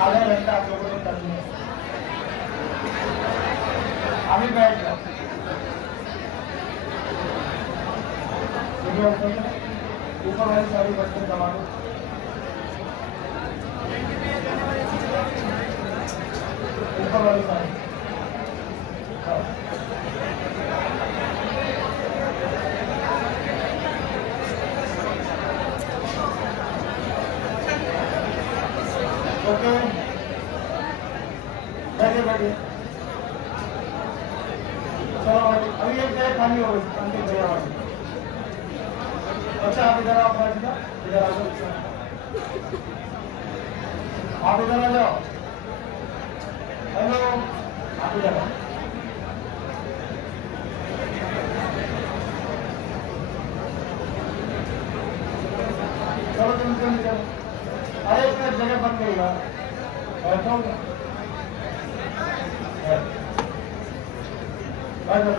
आधा घंटा आप लोगों ने करनी है। अभी बैठ जाओ, ऊपर वाली सारी बटन दबा दो। ऊपर वाली सारी ओके, बैठिए बैठिए। चलो अभी एक जगह खाली हो गई, अंतिम भैया वाली। अच्छा आप इधर आओ, बैठ जाओ, इधर आ जाओ, आप इधर आ जाओ। हेलो, आप इधर आओ। चलो तुम चलो, अरे इसमें जगह बन गई है, बैठो बैठो।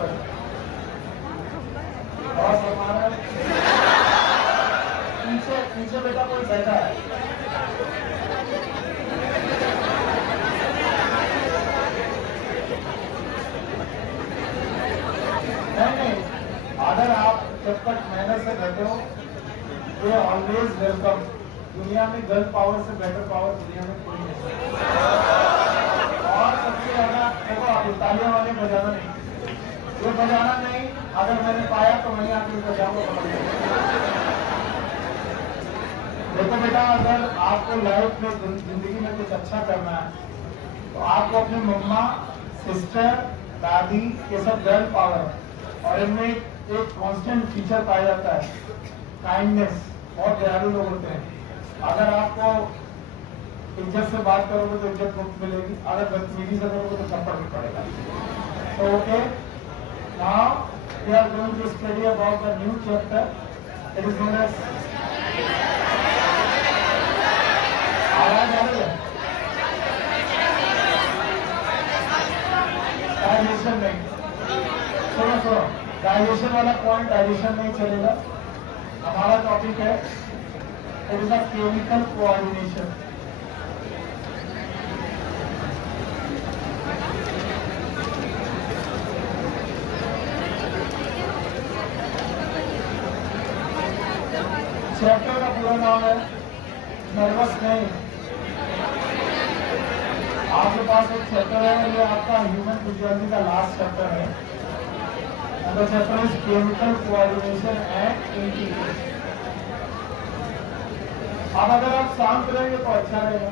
और हमारा पीछे पीछे बेटा कोई बैठा है, नहीं, अगर आप जब तक मेहनत से बैठे हो, ये ऑलवेज वेलकम। दुनिया में गर्ल पावर से बेटर पावर दुनिया में कोई नहीं। और सबसे ज्यादा देखो, आप तालियां वाले बजाना नहीं, ये बजाना नहीं, अगर मैंने पाया तो वहीं आके बजाऊंगा, पकड़ लो। देखो बेटा, अगर आपको लाइफ में जिंदगी में कुछ अच्छा करना है तो आपको अपने मम्मा, सिस्टर, दादी, ये सब गर्ल पावर, और इनमें एक कांस्टेंट फीचर पाया जाता है, काइंडनेस। बहुत दयालु लोग होते हैं। अगर आपको इज्जत से बात करोगे तो इज्जत मुफ्त मिलेगी, अगर बदतमीजी से करोगे तो थप्पड़ भी पड़ेगा। तो okay, now we are going to study about the new chapter, it is known as, आवाज आ रही है? डाइजेशन नहीं, सुनो सुनो, डाइजेशन वाला पॉइंट डाइजेशन नहीं चलेगा। हमारा टॉपिक है it is a chemical coordination. Chapter का पूरा नाम है नर्वस नहीं। आपके पास एक चैप्टर है, ये आपका ह्यूमन फिजियोलॉजी का लास्ट चैप्टर है। The chapter is chemical coordination and integration. अब अगर आप शांत रहेंगे तो अच्छा रहेगा।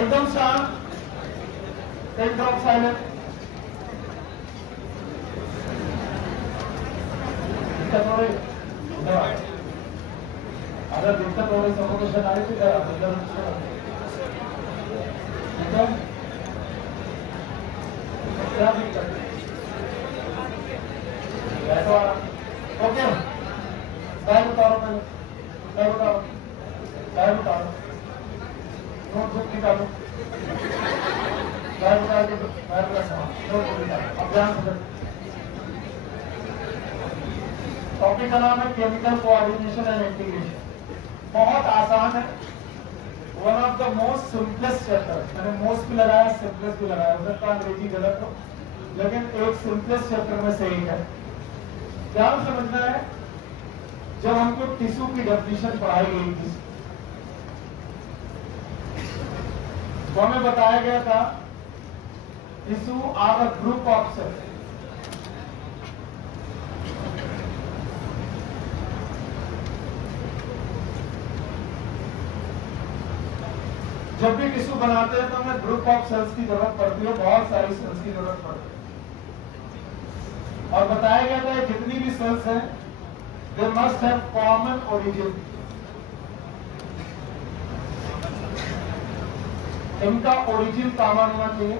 एकदम शांत, एकदम साइलेंट। दिक्कत हो रही, अगर दिक्कत हो रही सफोकेशन आ रही थी क्या दिक्कत? ओके, बैग उतारो, पहले बैग उतारो, बैग उतारो, नोटबुक निकालो, बैग उतार के बैग का सामान नोटबुक निकालो। अब ध्यान से, टॉपिक का नाम है केमिकल कोऑर्डिनेशन एंड इंटीग्रेशन। बहुत आसान है, one of the most simplest chapter. मैंने मोस्ट भी लगाया, सिंपलेस्ट भी लगाया, हो सकता है अंग्रेजी गलत हो, लेकिन एक सिंपलेस्ट चैप्टर में से एक है। ध्यान समझना है, जब हमको टिश्यू की डेफिनेशन पढ़ाई गई थी तो हमें बताया गया था tissue are a group of cells. जब भी टिश्यू बनाते हैं तो हमें ग्रुप ऑफ सेल्स की जरूरत पड़ती है, बहुत सारी सेल्स की जरूरत पड़ती है। और बताया गया था जितनी भी सेल्स हैं they must have common origin. इनका ओरिजिन कॉमन होना चाहिए।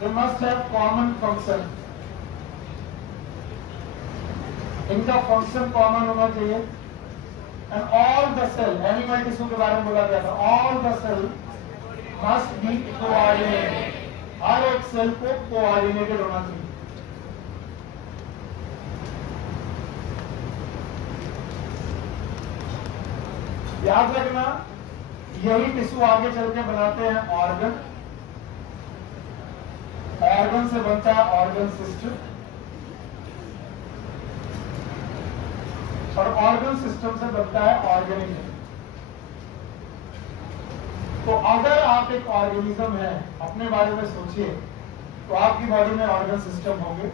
They must have common function, इनका फंक्शन कॉमन होना चाहिए। And all the cell, animal tissue के बारे में बोला गया था, all the cell must be coordinated, हर एक सेल को कोऑर्डिनेटेड होना चाहिए। याद रखना, यही टिश्यू आगे चल के बनाते हैं ऑर्गन। ऑर्गन से बनता है ऑर्गन सिस्टम, और ऑर्गन सिस्टम से बनता है ऑर्गेनिज्म। तो अगर आप एक ऑर्गेनिज्म है, अपने बारे में सोचिए, तो आपकी बॉडी में ऑर्गन सिस्टम होंगे।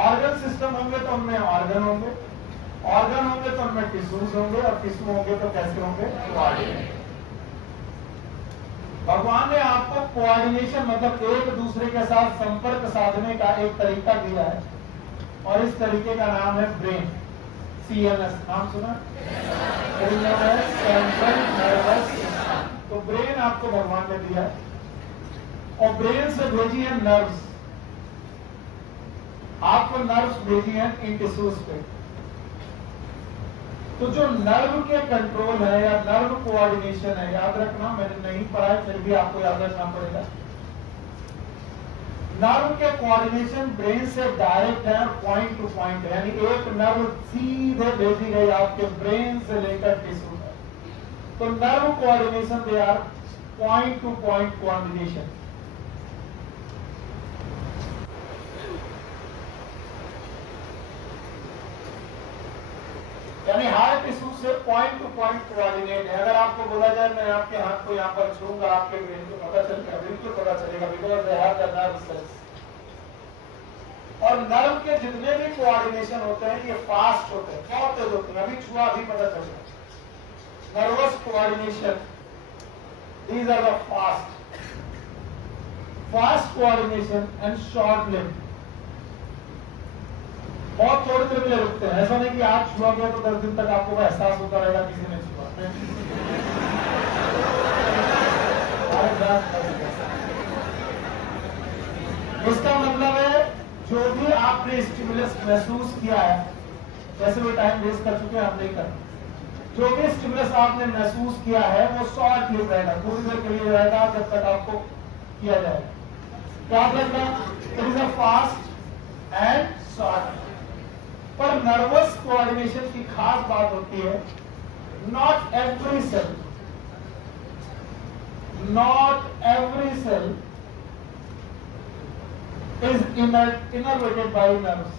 ऑर्गन सिस्टम होंगे तो उनमें ऑर्गन होंगे, ऑर्गन होंगे तो उनमें टिश्यूज होंगे, और टिश्यू होंगे तो कैसे होंगे? कोऑर्डिनेट। भगवान ने आपको कोऑर्डिनेशन मतलब एक दूसरे के साथ संपर्क साधने का एक तरीका दिया है, और इस तरीके का नाम है ब्रेन। CNS नाम सुना? Central nervous system. तो ब्रेन आपको भगवान ने दिया है, और ब्रेन से भेजी है नर्व्स। आपको नर्व्स भेजी है इन टिश्यूज पे। तो जो नर्व के कंट्रोल है या नर्व कोऑर्डिनेशन है, याद रखना, मैंने नहीं पढ़ा है फिर भी आपको याद रखना पड़ेगा। नर्व के कोऑर्डिनेशन ब्रेन से डायरेक्ट है, पॉइंट टू पॉइंट है, यानी एक नर्व सीधे भेजी गई आपके ब्रेन से लेकर टिश्यू तक। तो nerve coordination they are point to point coordination. यानी हार्ट टिश्यू से पॉइंट टू पॉइंट कोऑर्डिनेट है। अगर आपको बोला जाए मैं आपके हाथ को यहाँ पर छूंगा, आपके ब्रेन को पता चलेगा, बिल्कुल पता चलेगा, because they have the nerve cells. और नर्व के जितने भी कोऑर्डिनेशन होते हैं ये फास्ट होते हैं, बहुत तेज होते हैं। अभी छुआ भी पता चलेगा। Nervous coordination, these are the fast coordination and short lived. बहुत थोड़ी देर के लिए रुकते हैं, ऐसा नहीं कि आज छुआ गया तो 10 दिन तक आपको एहसास होता रहेगा किसी ने छुआ। इसका मतलब है जो भी आपने स्टिमुलस महसूस किया है, जैसे वो टाइम वेस्ट कर चुके हैं, हम नहीं करते। जो भी स्टिमुलस आपने महसूस किया है वो शॉर्ट लिव रहेगा, थोड़ी देर के लिए रहेगा, जब तक आपको किया जाएगा। क्या लगना? It is a fast and short. पर नर्वस कोऑर्डिनेशन की खास बात होती है, not every cell is innervated by nerves.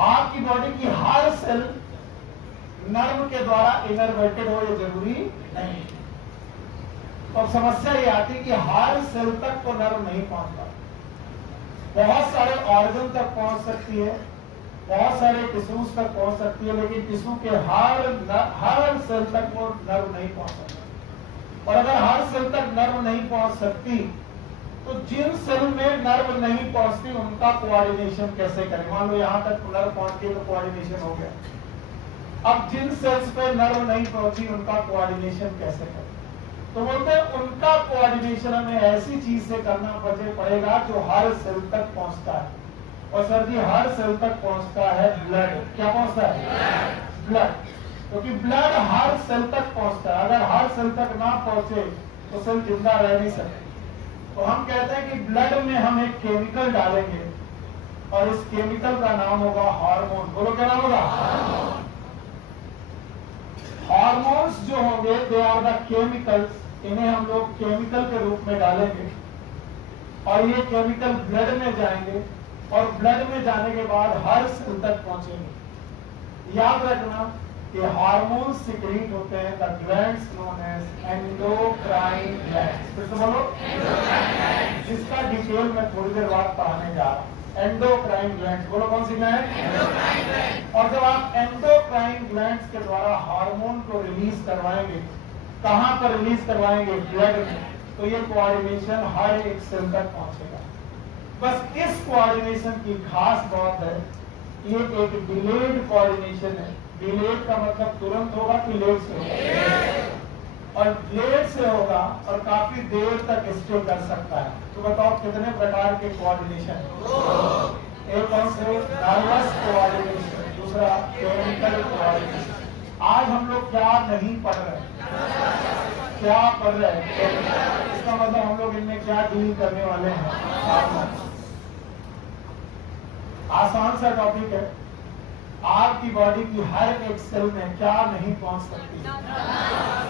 आपकी बॉडी की हर सेल नर्व के द्वारा इनर्वेटेड हो, ये जरूरी नहीं। तो अब समस्या ये आती है कि हर सेल तक तो नर्व नहीं पहुंचता। बहुत सारे ऑर्गन तक पहुंच सकती है, बहुत सारे टिश्यूज तक पहुंच सकती है, लेकिन टिश्यू के हर सेल तक वो नर्व नहीं पहुंच सकता। और अगर हर सेल तक नर्व नहीं पहुंच सकती, तो जिन सेल में नर्व नहीं पहुंचती उनका कोऑर्डिनेशन कैसे करें? मान लो यहां तक नर्व पहुंच गई तो कोऑर्डिनेशन हो गया। अब जिन सेल्स पे नर्व नहीं पहुंची उनका कोऑर्डिनेशन कैसे करें? तो बोलते हैं उनका कोऑर्डिनेशन हमें ऐसी चीज से करना पड़ेगा जो हर सेल तक पहुंचता है। और सर जी, हर सेल तक पहुंचता है ब्लड। क्या पहुंचता है? ब्लड। क्योंकि ब्लड हर सेल तक पहुंचता है। अगर हर सेल तक ना पहुंचे तो सेल जिंदा रह नहीं सकते। तो हम कहते हैं कि ब्लड में हम एक केमिकल डालेंगे, और इस केमिकल का नाम होगा हार्मोन। बोलो क्या नाम होगा? हार्मोन्स जो होंगे दे आर द केमिकल्स। इन्हें हम लोग केमिकल के रूप में डालेंगे, और ये केमिकल ब्लड में जाएंगे, और ब्लड में जाने के बाद हर सेल तक पहुंचेंगे। याद रखना कि हार्मोन सिक्रीट होते हैं the glands known as endocrine glands. फिर से बोलो, जिसका डिटेल मैं थोड़ी देर बाद पढ़ाने जा रहा हूं। एंडोक्राइन ग्लैंड्स, बोलो कौन सी ग्लैंड? और जब आप एंडोक्राइन ग्लैंड्स के द्वारा हार्मोन को रिलीज करवाएंगे, कहां पर रिलीज करवाएंगे? ब्लड में। तो ये कोऑर्डिनेशन हर एक सेल तक पहुंचेगा। बस इस कोऑर्डिनेशन की खास बात है, ये एक डिलेड कोऑर्डिनेशन है। डिलेड का मतलब तुरंत होगा कि लेट से होगा? और लेट से होगा और काफी देर तक स्टे कर सकता है। तो बताओ कितने प्रकार के कोऑर्डिनेशन? एक कौन से? नर्वस कोऑर्डिनेशन, दूसरा केमिकल कोऑर्डिनेशन। आज हम लोग क्या नहीं पढ़ रहे? क्या पढ़ रहे हैं? इसका मतलब हम लोग इनमें क्या डील करने वाले हैं? आसान सा टॉपिक है, आपकी बॉडी की हर एक सेल में क्या नहीं पहुंच सकती,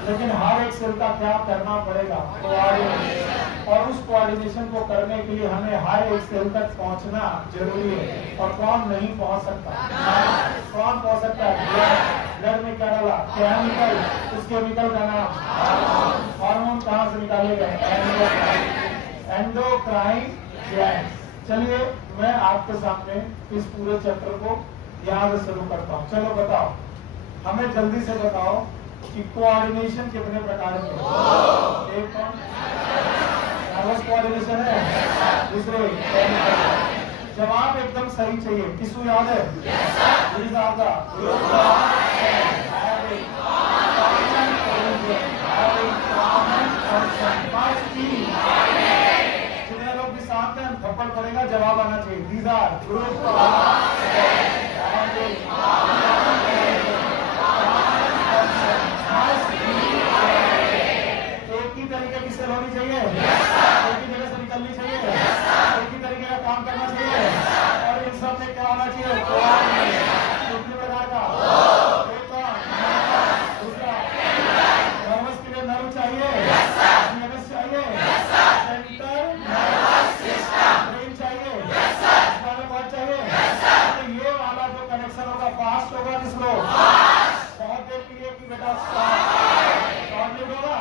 लेकिन हर एक सेल का क्या करना पड़ेगा, कोऑर्डिनेशन। और उस कोऑर्डिनेशन को करने के लिए हमें हर एक सेल तक पहुंचना जरूरी है। और कौन नहीं पहुंच सकता? कौन पहुंच सकता है? ब्लड में क्या डाला? केमिकल। उस केमिकल का नाम हार्मोन। कहां से निकाले गए? Endocrine gland. चलिए मैं आपके सामने इस पूरे चैप्टर को यहाँ से शुरू करता हूँ। चलो बताओ, हमें जल्दी से बताओ कि कोऑर्डिनेशन कितने प्रकार के हैं? एक कौन? नर्वस कोऑर्डिनेशन है, दूसरे जवाब एकदम सही चाहिए। किसको याद है? जितने लोग भी शांत हैं, थप्पड़ पड़ेगा, जवाब आना चाहिए। These are group एक ही तरीके की सेल होनी चाहिए, एक ही जगह से निकलनी चाहिए, एक ही तरीके का काम करना चाहिए, और इन सब में क्या होना चाहिए? कितने प्रकार का? दूसरा, नर्वस के लिए नर्व चाहिए, नर्वस चाहिए, सेंटर ब्रेन चाहिए, बहुत चाहिए। तो ये वाला जो कनेक्शन होगा फास्ट होगा, जिसको बहुत देर के लिए कि बेटा शॉर्ट होगा।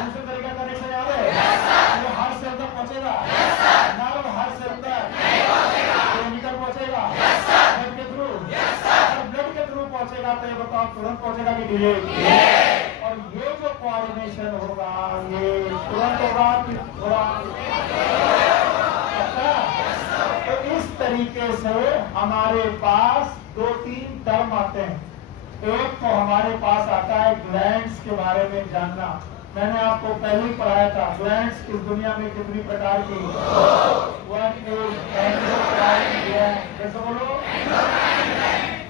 दूसरे तरीका कनेक्शन याद है? ये हर सेल तक पहुंचेगा, नर्व हर सेल तक केमिकल पहुंचेगा ब्लड के थ्रू। और ब्लड के थ्रू पहुंचेगा तो ये बताओ तुरंत पहुंचेगा कि डिले? और ये जो कोऑर्डिनेशन होगा ये तुरंत होगा कि थोड़ा? तो इस तरीके से हमारे पास 2-3 टर्म आते हैं। एक तो हमारे पास आता है ग्लैंड्स के बारे में जानना। मैंने आपको पहले ही पढ़ाया था ग्लैंड्स इस दुनिया में कितनी प्रकार की। जैसे बोलो,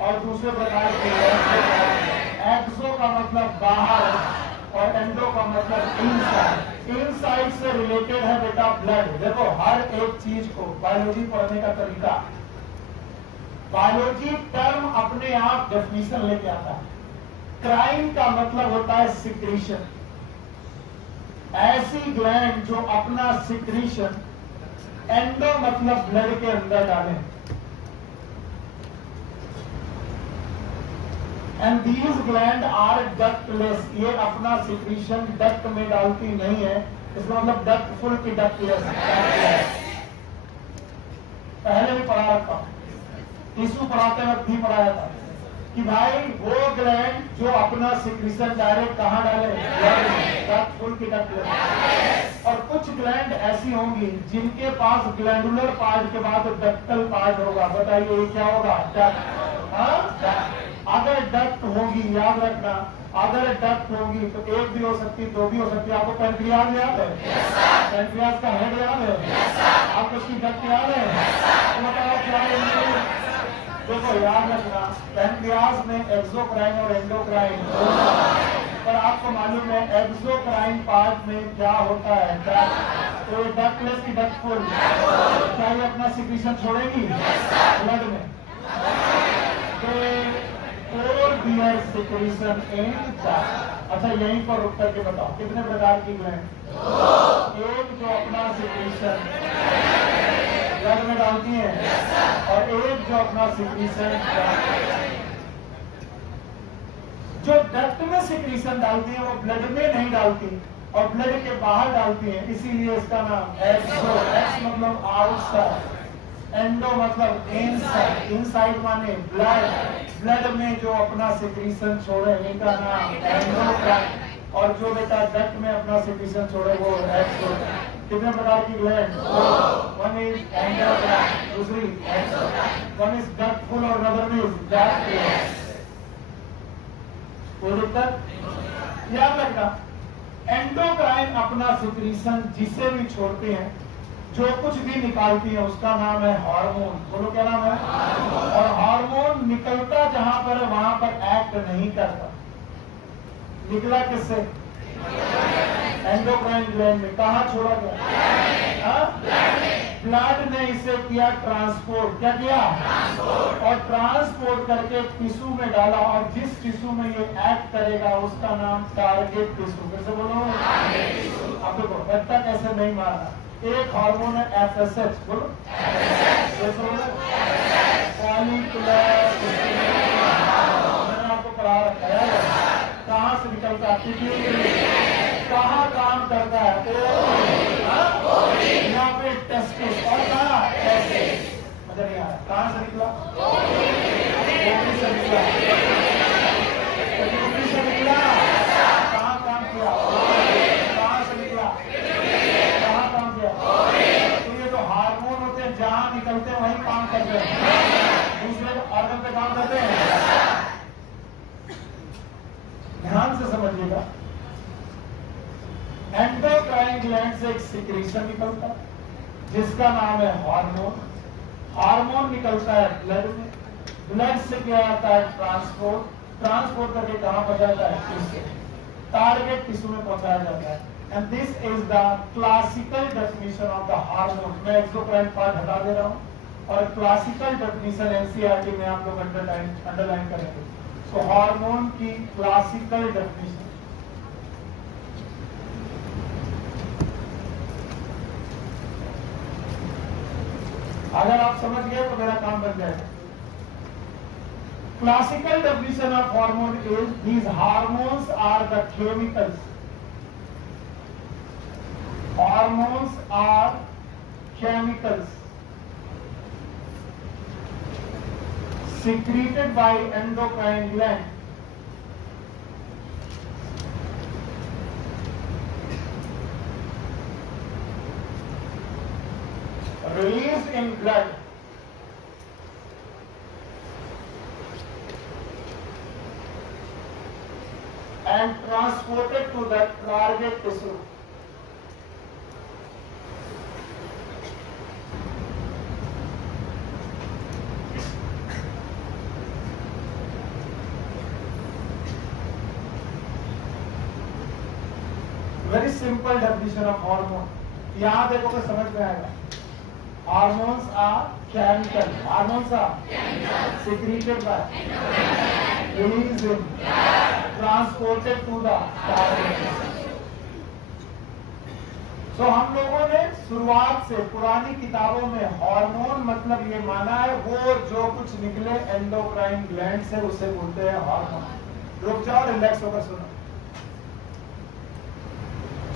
और दूसरे प्रकार के एक्सो का मतलब बाहर, और एंडो का मतलब इनसाइड। इनसाइड से रिलेटेड है बेटा ब्लड। देखो हर एक चीज को बायोलॉजी पढ़ने का तरीका, बायोलॉजी टर्म अपने आप डेफिनेशन लेके आता है। क्राइन का मतलब होता है सिक्रीशन। ऐसी ग्लैंड जो अपना सिक्रीशन एंडो मतलब ब्लड के अंदर डालें। And these gland are ductless. ये अपना सिक्रीशन डक्ट में डालती नहीं है, इसका मतलब डक्टफुल की डक्टलेस। पहले भी पढ़ा रखा, टिश्यू पढ़ाते वक्त भी पढ़ाया था कि भाई वो ग्लैंड जो अपना सिक्रीशन डायरेक्ट कहाँ डाले? डक्टफुल की डक्टलेस। और कुछ ग्लैंड ऐसी होंगी जिनके पास ग्लैंडुलर पार्ट के बाद डक्टल पार्ट होगा। बताइए ये क्या होगा? डक्ट। अगर डक्ट होगी, याद रखना, अगर डक्ट होगी तो एक भी हो सकती, दो भी हो सकती। आपको पैंक्रियाज याद है? पैंक्रियाज का हेड याद है? आपको उसकी डक्ट याद है? तो बताओ क्या है? देखो याद रखना, पैंक्रियाज में एक्सोक्राइन और एंडोक्राइन, पर आपको मालूम है एक्सोक्राइन पार्ट में क्या होता है? डक्ट। तो डक्टलेस की डक्टफुल, क्या ये अपना सिक्रीशन छोड़ेगी ब्लड में? सिक्रीशन इन डक्ट। अच्छा यहीं पर रुक करके बताओ कितने प्रकार की ग्लैंड? एक जो अपना सिक्रीशन ब्लड में डालती है, और एक जो अपना सिक्रीशन जो डक्ट में सिक्रीशन डालती है वो ब्लड में नहीं डालती और ब्लड के बाहर डालती है, इसीलिए इसका नाम एक्सो। एक्स मतलब आउटसाइड, एंडो मतलब इनसाइड। इनसाइड माने ब्लड। ब्लड में जो अपना सिक्रीशन छोड़े इनका नाम एंडोक्राइन, और जो बेटा डक्ट में अपना सिक्रीशन छोड़े वो एक्सो। कितने प्रकार की ग्लैंड? वन इज एंडोक्राइन, दूसरी एक्सोक्राइन। वन इज डक्टफुल और अदर इज डक्टलेस। कोई दिक्कत? याद रखना, एंडोक्राइन अपना सिक्रीशन जिसे भी छोड़ते हैं, जो कुछ भी निकालती है उसका नाम है हार्मोन। बोलो क्या नाम है? और हार्मोन निकलता जहां पर है वहां पर एक्ट नहीं करता। निकला किससे? एंडोक्राइन ग्लैंड में। कहा छोड़ा गया? ब्लड ने इसे किया ट्रांसपोर्ट, क्या किया? ट्रांसपोर्ट। और ट्रांसपोर्ट करके टिश्यू में डाला, और जिस टिश्यू में ये एक्ट करेगा उसका नाम टारगेट टिश्यू। फिर से बोलो। अब देखो रट्टा कैसे नहीं मारना। एक हार्मोन है FSH, बोलो मैंने आपको पढ़ा रखा है। कहाँ से निकलता है? कहाँ काम करता है? यहाँ पे टेस्टिस, और कहाँ? मजा नहीं आया। कहाँ से निकला? ओवरी से निकला। ओवरी से निकला। कहाँ काम किया? कहाँ से निकला? कहाँ काम किया? तो ये जो हार्मोन होते हैं जहाँ निकलते हैं वहीं काम करते हैं, दूसरे ऑर्गन पे काम करते हैं। ध्यान से समझिएगा। एंडोक्राइन ग्लैंड से एक सिक्रीशन निकलता है जिसका नाम है हार्मोन। हार्मोन निकलता है ब्लड में, ब्लड से क्या आता है? ट्रांसपोर्ट। ट्रांसपोर्ट करके कहाँ पहुंचाता है? टिश्यू, टारगेट टिश्यू में पहुंचाया जाता है। And this is the classical definition of the hormone. मैं एक्सोक्राइन पार्ट हटा दे रहा हूँ और क्लासिकल डेफिनेशन एनसीईआरटी में आप लोग अंडरलाइन करेंगे। सो हार्मोन की क्लासिकल डेफिनेशन, अगर आप समझ गए तो मेरा काम बन जाएगा। Classical definition of hormone is these hormones are the chemicals, hormones are chemicals secreted by endocrine gland released in blood and transported to the target tissue. Very simple definition of hormone. यहाँ देखो तो समझ में आएगा। Hormones are chemical. Hormones are secreted by, released in, transported to the target. So हम लोगों ने शुरुआत से पुरानी किताबों में हार्मोन मतलब ये माना है वो जो कुछ निकले एंडोक्राइन ग्लैंड से उसे बोलते हैं हार्मोन। रुक जाओ, रिलैक्स होकर सुनो।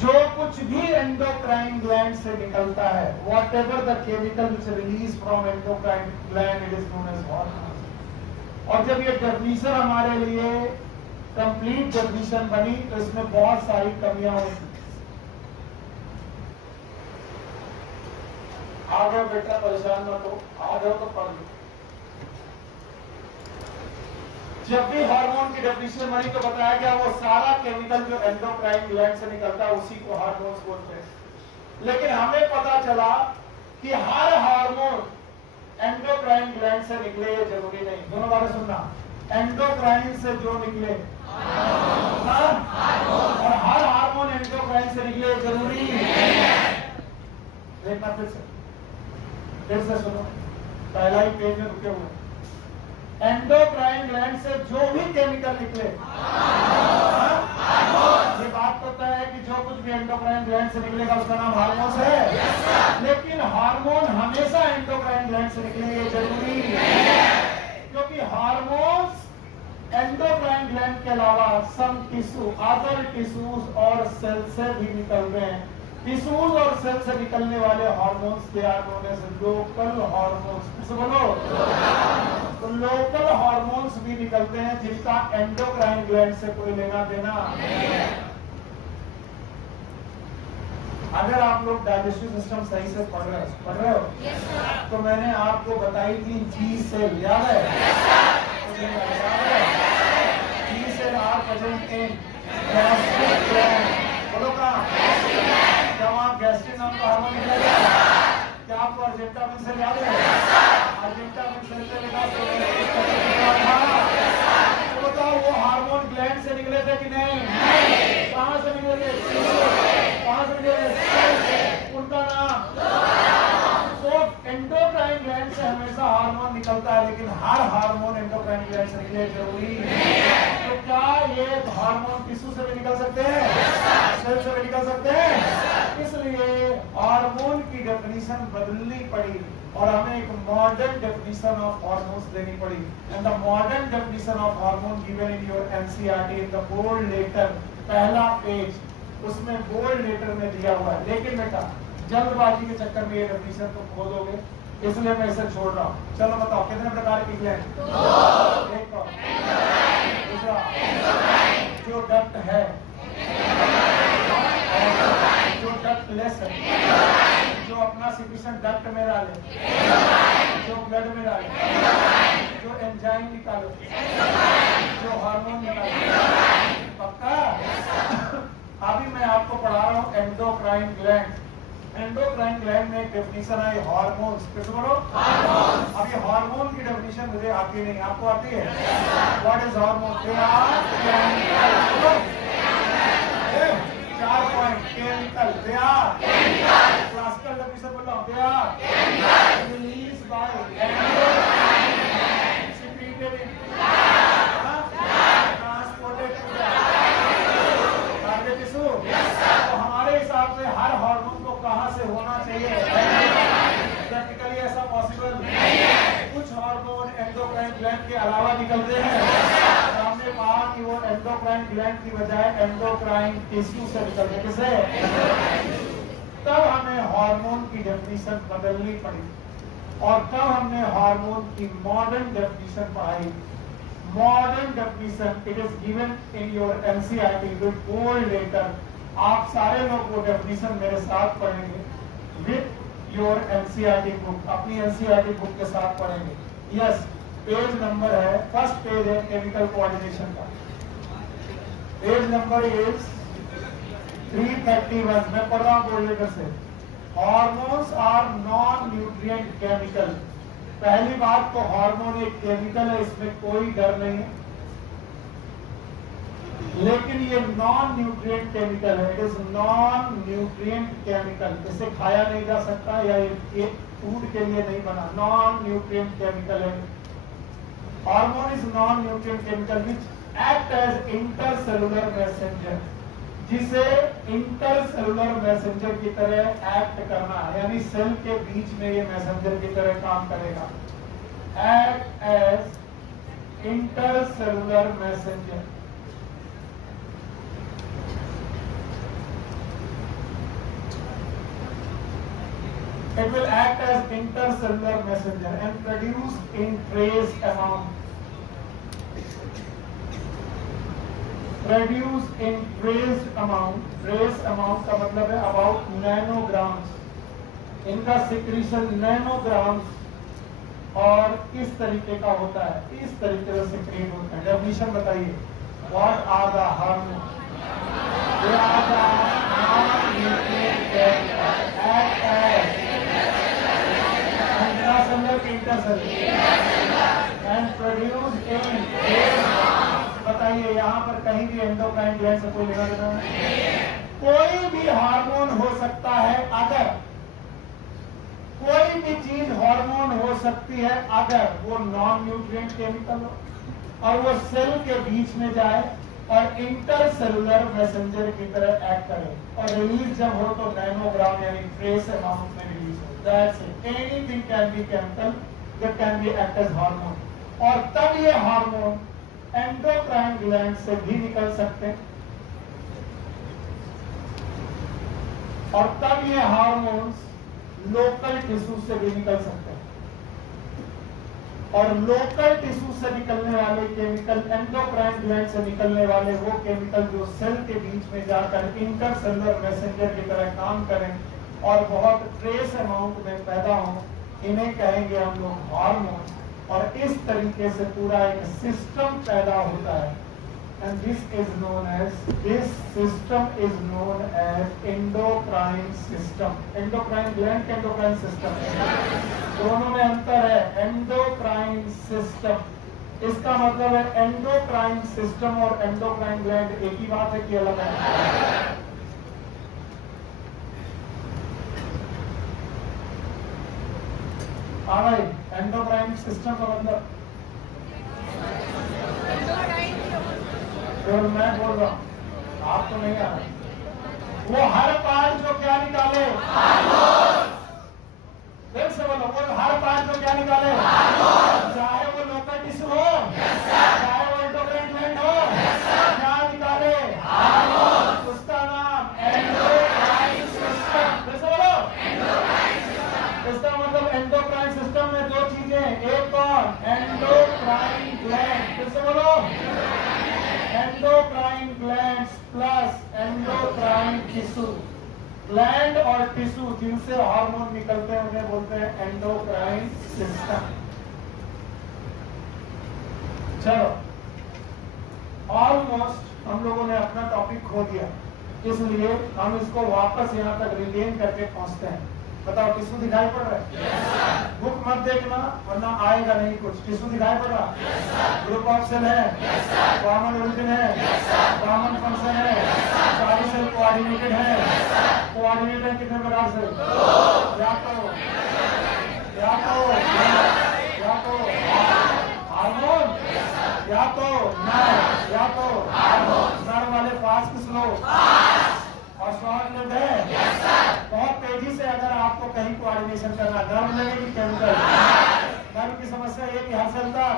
जो कुछ भी एंडोक्राइन ग्लैंड से निकलता है, whatever the chemical which release from endocrine gland, it is known as hormone. और जब ये डेफिनेशन हमारे लिए कंप्लीट डेफिनेशन बनी तो इसमें बहुत सारी कमियां हुई। आ गए बेटा, परेशान मत हो, आ गए तो पढ़ लो। जब भी हार्मोन की डेफिनेशन बनी तो बताया गया वो सारा केमिकल जो एंडोक्राइन ग्लैंड से निकलता है उसी को हार्मोन्स बोलते हैं। लेकिन हमें पता चला कि हर हार्मोन एंडोक्राइन ग्लैंड से निकले ये जरूरी नहीं। दोनों बातें सुनना, एंडोक्राइन से जो निकले और हर हार्मोन एंडोक्राइन से निकले जरूरी देखना। फिर से सुनो, पहला ही पेज में रुके हुए। एंडोक्राइन ग्लैंड से जो भी केमिकल निकले, ये बात तो तय है कि जो कुछ भी एंडोक्राइन ग्लैंड से निकलेगा उसका नाम हार्मोन्स है। लेकिन हार्मोन हमेशा एंडोक्राइन ग्लैंड से निकले ये जरूरी है, क्योंकि हार्मोन्स एंडोक्राइन ग्लैंड के अलावा सम टिश्यू, अदर टिश्यूज और सेल से भी निकलते हैं। टिश्यूज और सेल से निकलने वाले hormones they are known as local hormones. बोलो, तो लोकल हार्मोन्स भी निकलते हैं जिनका एंडोक्राइन ग्लैंड से कोई लेना देना नहीं है। अगर आप लोग डाइजेस्टिव सिस्टम सही से पढ़ रहे हो तो मैंने आपको बताई थी जी सेल, याद है? G cell are present in gastric gland. बोलो कहाँ? जब आप गैस्ट्रिक नाम का हार्मोन निकलेगा, क्या आपको अर्जेंटामिन सेल याद है? अर्जेंटामिन सेल से निकला तो बताओ वो हार्मोन ग्लैंड से निकले थे कि नहीं? कहाँ से निकले थे? कहाँ से निकले थे? उनका नाम। तो निकलता है, लेकिन हर हार्मोन एंडोक्राइन ग्लैंड से निकले जरूरी है। तो क्या ये हार्मोन टिश्यू से भी निकल सकते हैं, सेल से भी निकल सकते हैं? इसलिए हार्मोन की डेफिनेशन बदलनी पड़ी और हमें एक मॉडर्न डेफिनेशन ऑफ हार्मोन्स देनी पड़ी। And the modern definition of hormone given in your NCERT in the bold letter, पहला पेज उसमें बोल्ड लेटर में दिया हुआ है। लेकिन बेटा जल्दबाजी के चक्कर में ये डेफिनेशन तुम खो दोगे, इसलिए मैं इसे छोड़ रहा हूँ। चलो बताओ कितने प्रकार की ग्लैंड? एक तो दूसरा जो डक्ट है, जो डक्ट लेस है, जो अपना सिक्रीशन डक्ट में डाले, जो ब्लड में डाले, जो एंजाइम निकाले, जो हार्मोन निकाले। पक्का? अभी मैं आपको पढ़ा रहा हूँ एंडोक्राइन ग्लैंड। एंडोक्राइन ग्लैंड में एक डेफिनेशन है हार्मोन्स। कैसे बोलो? हार्मोन्स। अब ये हार्मोन की डेफिनेशन मुझे आती नहीं, आपको आती है? What is hormone? They are chemical. 4 point chemical, they are classical definition बोल रहा हूं, they are release by endocrine gland, secreted in transported to the target tissue. तो हमारे हिसाब से हर हार्मोन को कहां से होना चाहिए? प्रैक्टिकली ऐसा पॉसिबल नहीं है। कुछ हार्मोन एंडोक्राइन ग्लैंड के अलावा निकलते हैं। हमने कहा कि वो एंडोक्राइन ग्लैंड की बजाय एंडोक्राइन टिश्यू से निकलते। किसे? तब हमें हार्मोन की डेफिनेशन बदलनी पड़ी और तब हमने हार्मोन की मॉडर्न डेफिनेशन पढ़ाई। Modern definition it is given in your NCERT with bold letter. आप सारे लोग वो डेफिनेशन मेरे साथ पढ़ेंगे विद योर एनसीईआरटी बुक, अपनी एनसीईआरटी बुक के साथ पढ़ेंगे। यस, पेज नंबर है, फर्स्ट पेज है केमिकल कोऑर्डिनेशन का। Page number is 331। मैं पढ़ रहा हूँ बोल्ड लेटर से। Hormones are non nutrient chemical. पहली बात तो हार्मोन एक केमिकल है, इसमें कोई डर नहीं है, लेकिन ये नॉन न्यूट्रिएंट केमिकल है। It is non nutrient chemical. इसे खाया नहीं जा सकता या ये फूड के लिए नहीं बना, नॉन न्यूट्रिएंट केमिकल है। Hormone is non nutrient chemical which act as intercellular messenger, जिसे इंटरसेलुलर मैसेंजर की तरह एक्ट करना है, यानी सेल के बीच में ये मैसेंजर की तरह काम करेगा। Act as intercellular messenger. It will act as intercellular messenger and produce in trace amount. Produce in traced amount. Trace amount का मतलब है about nanograms. इनका secretion nanograms और किस तरीके का होता है? इस तरीके से secrete होता है। Definition बताइए। What are the hormones? They are the non-nutrient chemicals. Act as and produce in। बताइए यहाँ पर कहीं भी एंडोक्राइन ग्लैंड से कोई लेना देना नहीं। कोई भी हार्मोन हो सकता है अगर, कोई भी चीज हार्मोन हो सकती है अगर वो नॉन न्यूट्रिएंट केमिकल हो और वो सेल के बीच में जाए और इंटरसेलुलर मैसेंजर की तरह एक्ट करे और रिलीज जब हो तो नैनोग्राम यानी ट्रेस अमाउंट में रिलीज हो। That's it. Anything can be chemical that can be act as hormone. और तब ये हार्मोन एंडोक्राइन ग्लैंड से भी निकल सकते हैं और तब ये हार्मोन्स लोकल टिश्यू से भी निकल सकते हैं और लोकल टिश्यू से निकलने वाले केमिकल, एंडोक्राइन ग्लैंड से निकलने वाले वो केमिकल जो सेल के बीच में जाकर इंटरसेलुलर मैसेंजर की तरह काम करें और बहुत ट्रेस अमाउंट में पैदा हो, इन्हें कहेंगे हम लोग हार्मोन। और इस तरीके से पूरा एक सिस्टम पैदा होता है and this system is known as endocrine system. Endocrine gland के एंडोक्राइन सिस्टम दोनों में अंतर है। एंडोक्राइन सिस्टम इसका मतलब है एंडोक्राइन सिस्टम और एंडोक्राइन ग्लैंड एक ही बात है कि अलग है? हाँ भाई, एंडोक्राइन सिस्टम का मतलब तो मैं बोल रहा हूँ, आप तो नहीं आ रहे। वो हर पार्ट जो क्या निकाले, फिर से बोलो, वो हर पार्ट जो क्या निकाले, चाहे वो लोकल टिश्यू हो, चाहे वो एंडोक्राइन ग्लैंड हो, क्या निकाले, उसका नाम एंडोक्राइन सिस्टम। फिर से बोलो, इसका मतलब एंडोक्राइन सिस्टम में दो चीजें, एक कौन, एंडोक्राइन ग्लैंड। फिर से बोलो, endocrine glands plus endocrine tissue. Gland और टिश्यू जिनसे हार्मोन निकलते हैं उन्हें बोलते हैं एंडोक्राइन सिस्टम। चलो, ऑलमोस्ट हम लोगों ने अपना टॉपिक खो दिया, इसलिए हम इसको वापस यहाँ तक रिलेन करके पहुंचते हैं। बताओ, टिश्यू दिखाई पड़ रहा है? बुक मत देखना वरना आएगा नहीं कुछ। टिश्यू दिखाई पड़ रहा? ग्रुप ऑफ सेल है, कॉमन ओरिजिन है, कॉमन फंक्शन है, सारी सेल कोऑर्डिनेटेड है। कोऑर्डिनेटेड कितने प्रकार से? या तो हार्मोन, या तो नर वाले फास्ट स्लो और शॉर्ट लिव्ड है। बहुत तेजी से अगर आपको कहीं कोऑर्डिनेशन करना, नर्व लगेगी केमिकल, नर्व की समस्या ये कि हर सेल का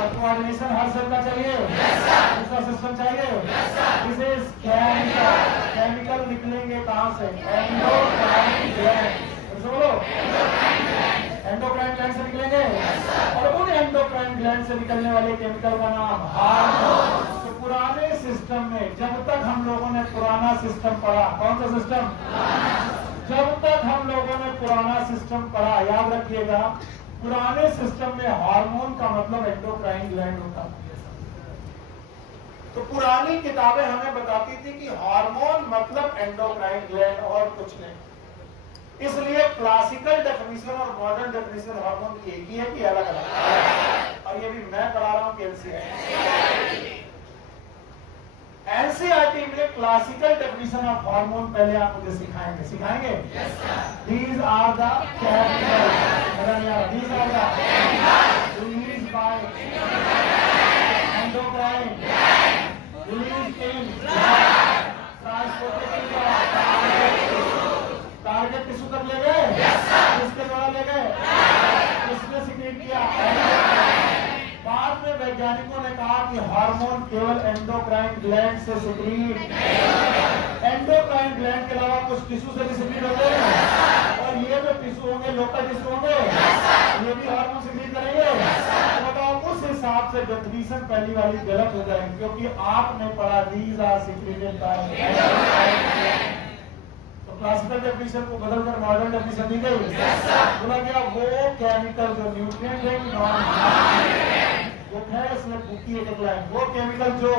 और कोऑर्डिनेशन हर सेल का चाहिए, दूसरा सिस्टम चाहिए। दिस इज केमिकल निकलेंगे कहां से? Endocrine gland. बोलो, एंडोक्राइन ग्लैंड से निकलेंगे और उन एंडोक्राइन ग्लैंड से निकलने वाले केमिकल का नाम हार्मोन। तो पुराने सिस्टम में जब तक हम लोगों ने पुराना सिस्टम पढ़ा, कौन सा सिस्टम? जब तक हम लोगों ने पुराना सिस्टम पढ़ा, याद रखिएगा, पुराने सिस्टम में हार्मोन का मतलब एंडोक्राइन ग्लैंड होता। तो पुरानी किताबें हमें बताती थी कि हार्मोन मतलब एंडोक्राइन ग्लैंड और कुछ नहीं। इसलिए क्लासिकल डेफिनेशन और मॉडर्न डेफिनेशन हार्मोन की एक ही है कि अलग अलग? और ये भी मैं पढ़ा रहा हूं कि एनसीईआरटी में क्लासिकल डेफिनेशन ऑफ हार्मोन पहले आप मुझे सिखाएंगे? These are the chemicals, these are the release by endocrine, release in target tissue तक ले गए, किसके द्वारा ले गए, किसने सिक्रीट किया? बाद में वैज्ञानिकों ने कहा कि हार्मोन केवल एंडोक्राइन ग्लैंड से सिक्रीट, एंडोक्राइन ग्लैंड के अलावा कुछ टिश्यू से भी सिक्रीट होते हैं, और ये जो टिश्यू होंगे, लोकल टिश्यू होंगे, ये भी हार्मोन सिक्रीट करेंगे। तो बताओ, उस हिसाब से डेफिनेशन पहली वाली गलत हो जाएगी, क्योंकि आपने पढ़ा these are secreted by endocrine gland. Classical definition को बदलकर मॉडर्न डेफिनेशन दी गई। बोला गया वो केमिकल जो न्यूट्रिएंट है, वो है इसमें बुकी एक लाइन, वो केमिकल जो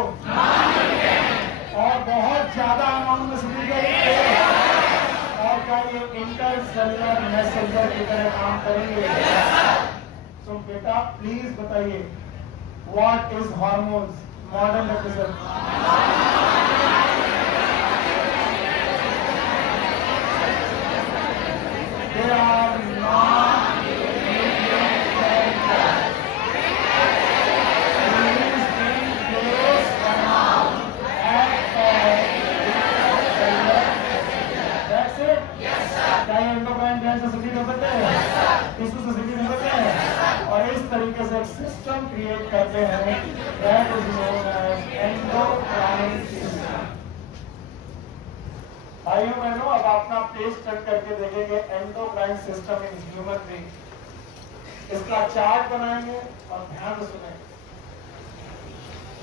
और बहुत ज्यादा अमाउंट में सिक्रीट करेंगे और क्या ये इंटरसेलुलर मैसेंजर की तरह काम करेंगे। तो बेटा प्लीज बताइए, what is hormones? Modern definition they are non-nutrient chemicals. These in place amount act as intracellular messenger. That's it? Yes, sir. क्या ये एंडोक्राइन ग्लैंड से सिक्रीट हो सकते हैं? टिश्यू से सिक्रीट हो सकते हैं? और इस तरीके से एक सिस्टम क्रिएट करते हैं that is known as endocrine system. भाइयों बहनों, अब अपना पेज टर्न करके देखेंगे endocrine system in human being. इसका चार्ट बनाएंगे और ध्यान से सुनें।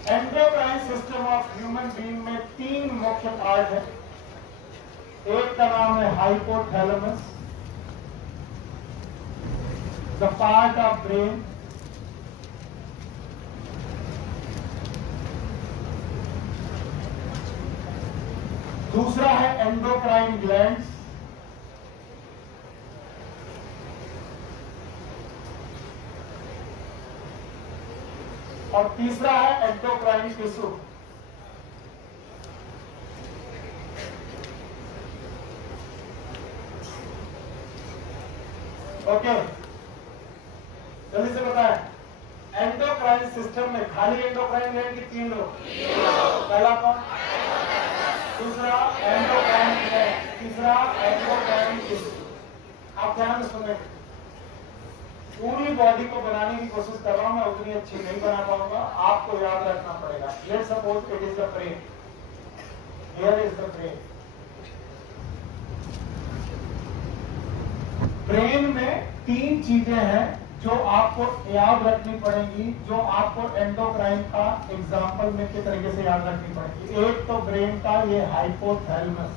Endocrine system of human being में 3 मुख्य पार्ट है। एक का नाम है hypothalamus, the part of brain. दूसरा है एंडोक्राइन ग्लैंड्स, और तीसरा है एंडोक्राइन टिश्यू। ओके, जल्दी से बताएं। एंडोक्राइन सिस्टम में खाली एंडोक्राइन ग्लैंड की 3 लोग, पहला कौन, दूसरा एंडोक्राइन ग्लैंड, तीसरा एंडोक्राइन टिश्यू। आप ध्यान से सुने, पूरी बॉडी को बनाने की कोशिश कर रहा हूं मैं, उतनी अच्छी नहीं बना पाऊंगा, आपको याद रखना पड़ेगा। Let's suppose it is the brain, here is the brain. Brain में 3 चीजें हैं जो आपको याद रखनी पड़ेगी, जो आपको एंडोक्राइन का एग्जाम्पल में के तरीके से याद रखनी पड़ेगी। एक तो ब्रेन का ये हाइपोथैलेमस,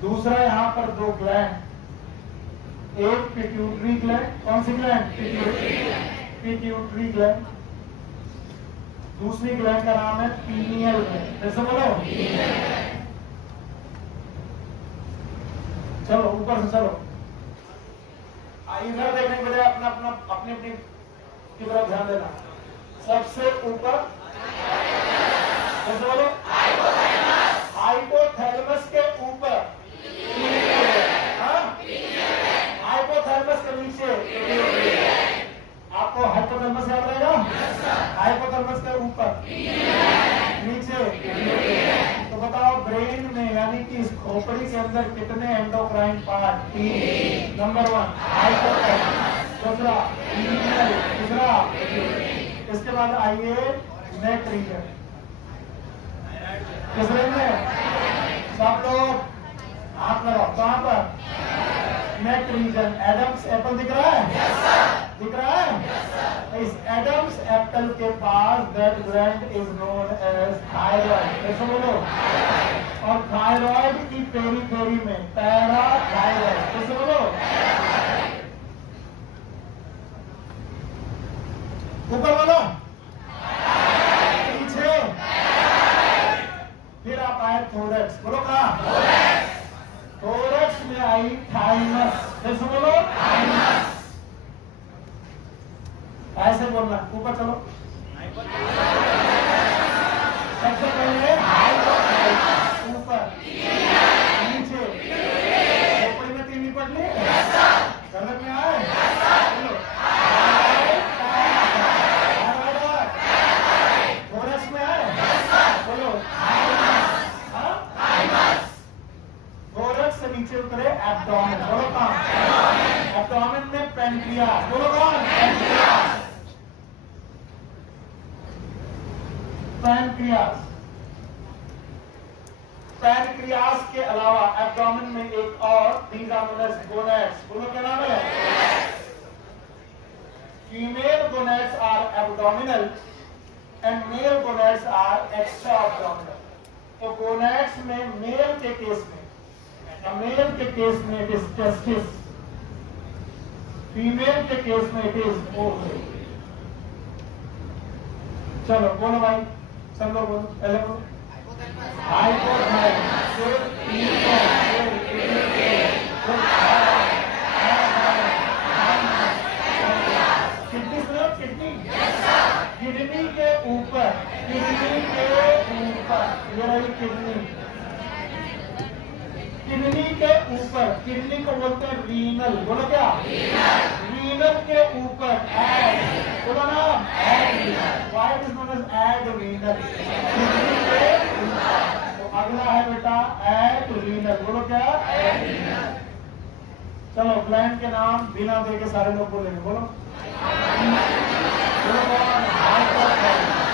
दूसरा यहां पर 2 ग्लैंड, एक पिट्यूटरी ग्लैंड, कौन सी ग्लैंड, पिट्यूटरी ग्लैंड, दूसरी ग्लैंड का नाम है पीनियल ग्लैंड। कैसे बोलो, चलो ऊपर से चलो, इधर देखने के बजाय अपना अपना अपनी अपनी की तरफ ध्यान देना। सबसे ऊपर बोलो, हाइपोथैलेमस के ऊपर, हाइपोथैलेमस के नीचे, आपको हाइपोथैलेमस याद रहेगा, हाइपोथैलेमस के ऊपर, नीचे। तो बताओ ब्रेन में यानी कि इस खोपड़ी के अंदर कितने एंडोक्राइन पार्ट, 3। नंबर 1 हाइपोथैलेमस, दूसरा पीनियल, तीसरा। इसके बाद आइए नेक रीजन, किस रेंज में, सब लोग हाथ लगाओ, कहां पर, नेक रीजन। एडम्स एप्पल दिख रहा है, दिख रहा है, इस एडम्स एप्पल के पास that gland is known as thyroid. कैसे बोलो, और थायराइड की पेरीफेरी में पैराथायराइड। कैसे बोलो, ऊपर बोलो, पीछे, फिर आप आए थोरैक्स, बोलो कहां, थोरैक्स में आई थाइमस। कैसे बोलो, थाइमस, ऐसे बोलना, ऊपर चलो। सबसे पहले हाइपोथैलेमस, ऊपर, नीचे, खोपड़ी में 3 निपट ली, समझ में आए, थोरैक्स में आए, बोलो थोरैक्स से नीचे उतरे एब्डोमेन, बोलो कहां, एब्डोमेन में पैंक्रियास, बोलो कौन, पैनक्रियास। पैनक्रियास के अलावा एब्डोमेन में एक और, these are known as gonads. बोलो क्या नाम है, female gonads are abdominal and male gonads are extra abdominal. तो गोनैड्स में मेल के केस में इट इज टेस्टिस, फीमेल के केस में इट इज ओवरी। चलो बोलो भाई, सब लोग बोलो, पहले बोलो, हाइपोथैलेमस, किडनी सुनो, किडनी, किडनी के ऊपर, ये रही किडनी, किडनी के ऊपर, किडनी को बोलते हैं रीनल। बोलो क्या, रीनल के ऊपर एड, बोलो ना, why is known as adrenal, kidney के ऊपर। तो अगला है बेटा एड्रीनल, बोलो क्या, एड्रीनल। चलो ग्लैंड के नाम बिना दे के सारे लोग बोलेंगे, बोलो, बोलो कौन, हाइपोथैलेमस,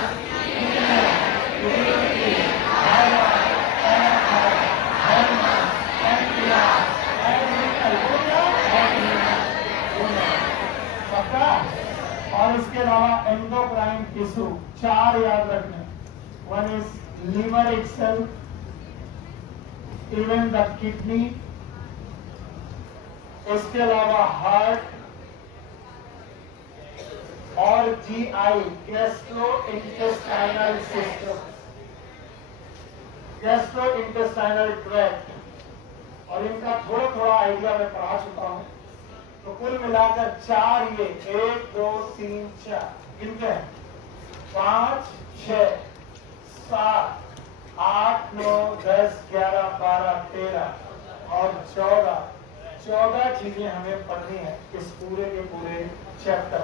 और इसके अलावा एंडोक्राइन टिश्यू 4 याद रखने। 1 is liver itself, even the kidney, इसके अलावा हार्ट और GI, gastro intestinal system, gastro intestinal tract, और इनका थोड़ा थोड़ा आइडिया मैं पढ़ा चुका हूं। तो कुल मिलाकर 4 ये 1 2 3 4 गिनते हैं, 5 6 7 8 9 10 11 12 13 और 14 14 चीजें हमें पढ़नी है इस पूरे के पूरे चैप्टर।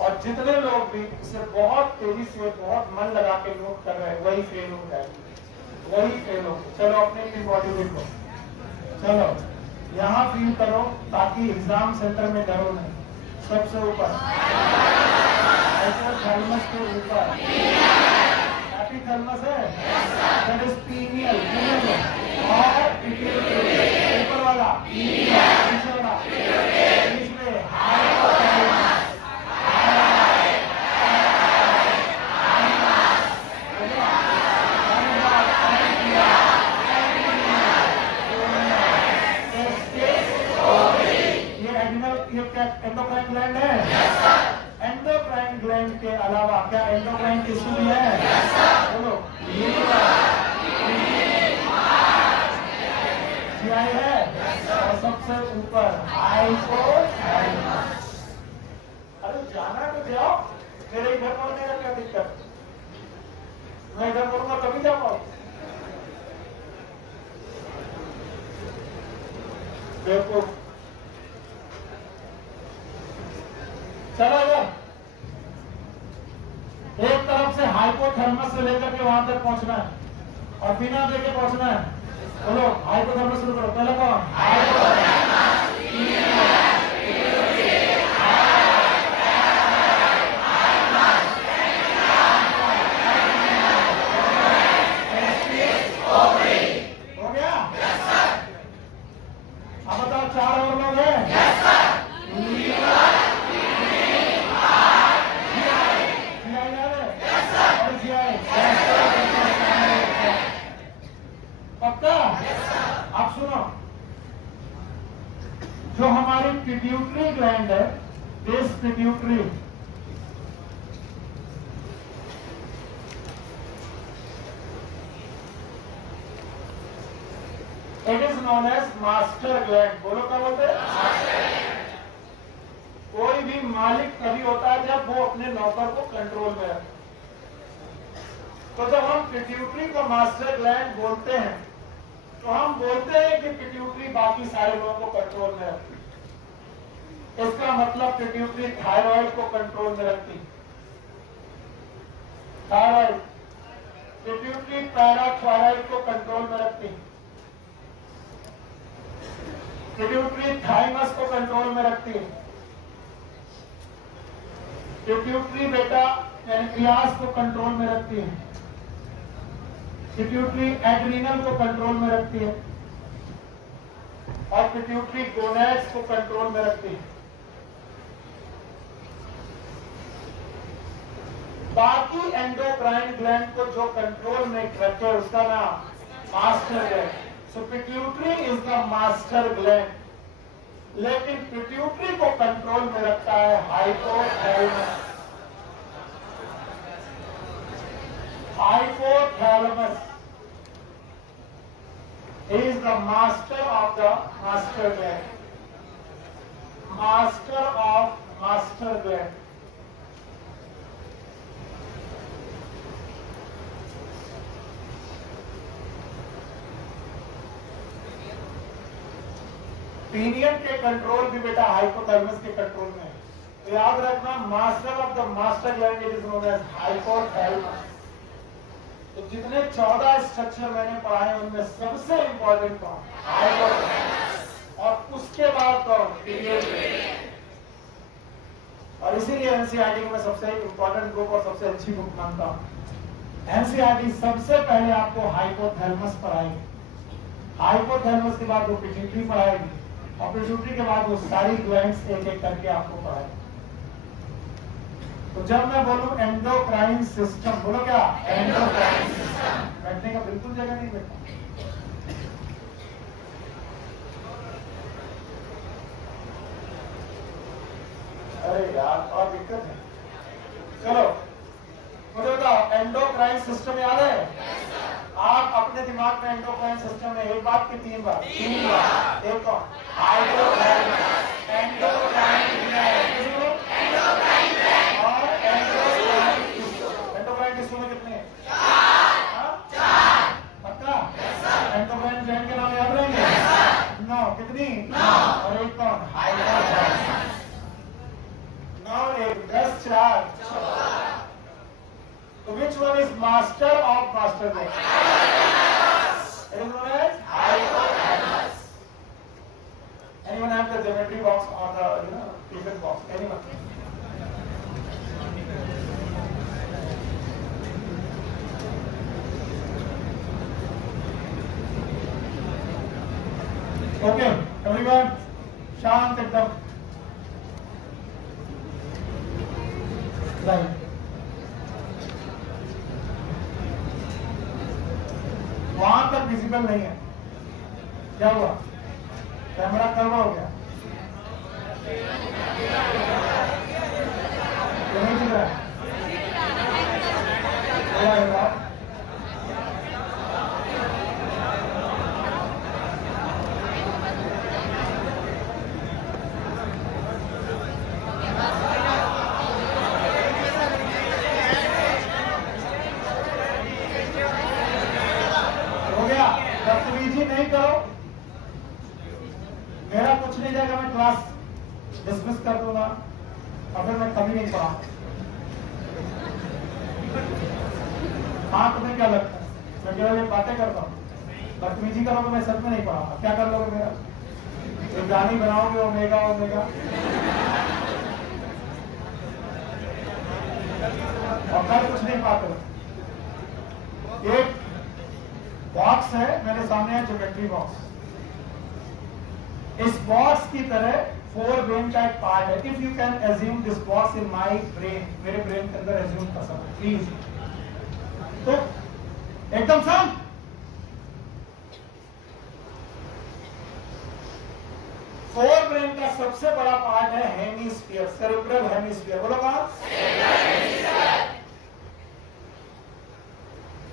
और जितने लोग भी इसे बहुत तेजी से बहुत मन लगा के नोट कर रहे हैं वही फेल हो जाएंगे, वही फेल हो। चलो अपनी अपनी बॉडी देखो, चलो यहाँ फील करो ताकि एग्जाम सेंटर में डरो नहीं। सबसे ऊपर थैलमस के ऊपर एपिथैलेमस है, दैट इज पीनियल, और ऊपर वाला नीचे वाला बीच में हाइपोथैलेमस। एंडोक्राइन ग्लैंड है। एंडोक्राइन ग्लैंड के अलावा क्या एंडोक्राइन टिश्यू भी है? बोलो, जीआई है, और सबसे ऊपर हाइपोथैलेमस। अरे जाना तो जाओ, मेरे इधर पढ़ने का क्या दिक्कत? मैं इधर पढ़ूंगा तभी जा पाऊँ। देखो चलो इधर, एक तरफ से हाइपोथैलेमस से लेकर के वहां तक पहुंचना है और बिना देखे पहुंचना है। बोलो हाइपोथैलेमस शुरू करो। पहले कौन? हो गया? अब बताओ 4 और लोग हैं? पक्का? अब सुनो, जो हमारी पिट्यूटरी ग्लैंड है, this pituitary, it is known as master gland. बोलो क्या बोलते हैं? कोई भी मालिक तभी होता है जब वो अपने नौकर को कंट्रोल में रखे। तो जब हम पिट्यूटरी को मास्टर ग्लैंड बोलते हैं तो हम बोलते हैं कि पिट्यूटरी बाकी सारे लोगों को कंट्रोल में रखती। इसका मतलब पिट्यूटरी थायराइड को कंट्रोल में रखती। थायराइड, पिट्यूटरी पैराथायराइड को कंट्रोल में रखती। पिट्यूटरी थाइमस को कंट्रोल में रखती। पिट्यूटरी बेटा पैनक्रियास को कंट्रोल में रखती है। पिट्यूटरी एड्रीनल को कंट्रोल में रखती है और पिट्यूटरी गोनैड्स को कंट्रोल में रखती है। बाकी एंडोक्राइन ग्लैंड को जो कंट्रोल में रखे उसका नाम master gland. So pituitary is the master gland, लेकिन पिट्यूटरी को कंट्रोल में रखता है hypothalamus. Hypothalamus is the master of the master gland. Master of master gland. पीनियन के कंट्रोल भी बेटा हाइपोथैलेमस के कंट्रोल में है। तो याद रखना, master of the master gland it is known as hypothalamus. तो जितने 14 स्ट्रक्चर मैंने पढ़ाए उनमें सबसे इंपॉर्टेंट कौन? हाइपोथैलेमस। और उसके बाद कौन? पिट्यूटरी। और इसीलिए एनसीईआरटी में सबसे इंपॉर्टेंट बुक और सबसे अच्छी बुक मानता हूं। एनसीईआरटी सबसे पहले आपको हाइपोथैलेमस पढ़ाएगी, हाइपोथैलेमस के बाद वो पिट्यूटरी पढ़ाएगी और पिट्यूटरी के बाद वो सारी ग्लैंड्स एक एक करके आपको पढ़ाएगी। तो जब मैं बोलूं एंडोक्राइन सिस्टम, बोलो क्या? Endocrine system. बैठने का बिल्कुल जगह नहीं बैठा। अरे यार और दिक्कत है। चलो मुझे बताओ, एंडोक्राइन सिस्टम याद है? आप अपने दिमाग में एंडोक्राइन सिस्टम में एक बात की 3 बार? 3 बार। देखो हाइपोथैलेमस, एंडोक्राइन ग्लैंड और एंडोक्राइन टिश्यू में कितने? 4। पक्का? एंडोक्राइन ग्लैंड के नाम याद रहेंगे? 9। कितनी? 9। और एक कौन? हाइपोथैलेमस। 9 1 10 4 14। तो which one is master of master brain? It is known as hypothalamus. Anyone have the geometry box or the ticket box? Anyone? Okay, everyone, शांत एकदम। Right. वहां तक विजिबल नहीं है, क्या हुआ? कैमरा करवा हो गया? नहीं दिख रहा है? नहीं करो, मेरा कुछ नहीं जाएगा, मैं क्लास डिसमिस कर दूंगा और फिर मैं कभी नहीं पढ़ा। हाँ, तुम्हें क्या लगता है मैं केवल ये बातें करता हूँ? बदतमीजी करोगे मैं सच में नहीं पढ़ा। क्या कर लोगे मेरा? एक गानी बनाओगे ओमेगा ओमेगा और कल कुछ नहीं पाते। एक बॉक्स है मेरे सामने, है ज्योमेट्री बॉक्स। इस बॉक्स की तरह 4 ब्रेन का एक पार्ट है। If you can assume this box in my brain, मेरे ब्रेन के अंदर एज्यूम कर सकते प्लीज। तो एकदम शांत। फोर ब्रेन का सबसे बड़ा पार्ट है हेमिस्फीयर, सेरेब्रल हेमिस्फीयर। बोलो कौन?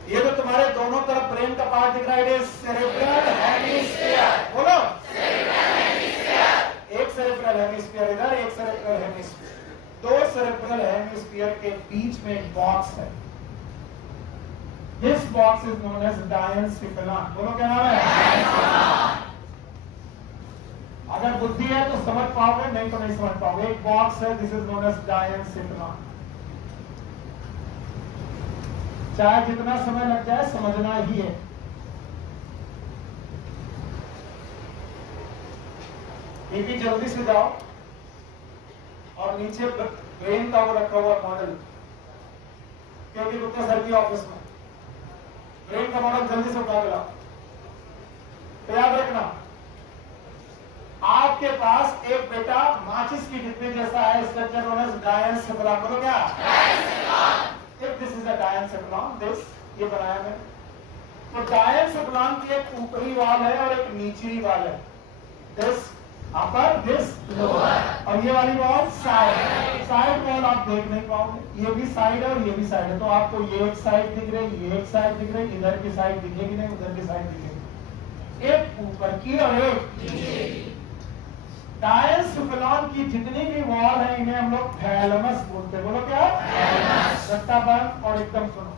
ये तो तुम्हारे दोनों तरफ ब्रेन का पार्ट दिख रहा है, सेरेब्रल हेमिस्फीयर। बोलो सेरेब्रल हेमिस्फीयर। एक सेरेब्रल हेमिस्फीयर इधर, एक सेरेब्रल हेमिस्फीयर। 2 सेरेब्रल हेमिस्फीयर के बीच में एक बॉक्स है। This box is known as diencephalon. बोलो क्या नाम है? अगर बुद्धि है तो समझ पाओगे, नहीं तो नहीं समझ पाओगे। एक बॉक्स है, दिस इज नोन एज डायनसिफेलॉन। चाहे जितना समय लग जाए समझना ही है। बीपी जल्दी से जाओ और नीचे ब्रेन का वो रखा हुआ मॉडल, क्योंकि गुप्ता सर की ऑफिस में ब्रेन का मॉडल जल्दी से उठा मिला। तो याद रखना, आपके पास एक बेटा माचिस की डिब्बी जैसा है, स्ट्रक्चर नोन एज डायनसिफेलॉन। बोलो क्या? If this is a डायनसिफेलॉन, this ये बनाया मैंने। तो डायनसिफेलॉन की एक ऊपरी वाल है और एक निचली वाल है। दिस अपर, दिस लोअर, और ये वाली वॉल साइड। साइड वॉल आप देख नहीं पाओगे, ये भी साइड है और ये भी साइड है। तो आपको ये एक साइड दिख रही, ये एक साइड दिख रही, इधर की साइड दिखेगी नहीं, उधर की साइड दिखेगी। एक ऊपर की और एक नीचे की। डायनसिफेलॉन की जितनी भी वॉल है इन्हें हम लोग थैलेमस बोलते हैं। बोलो क्या? रट्टा बंद और एकदम सुनो।